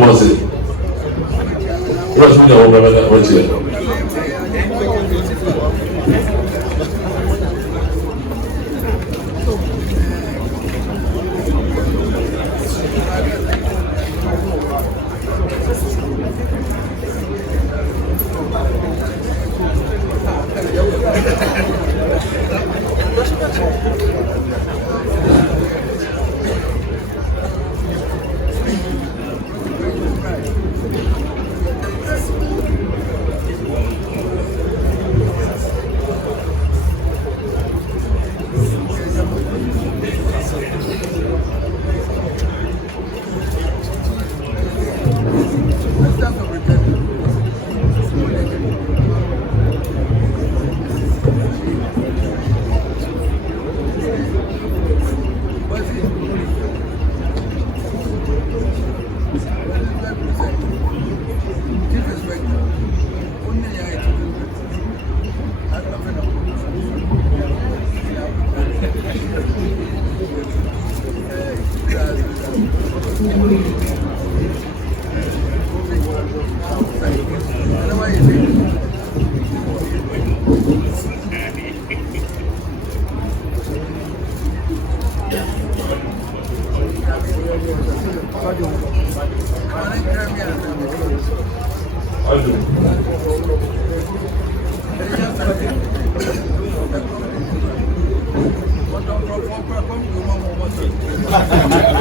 was it? What's the name of that? What's it? I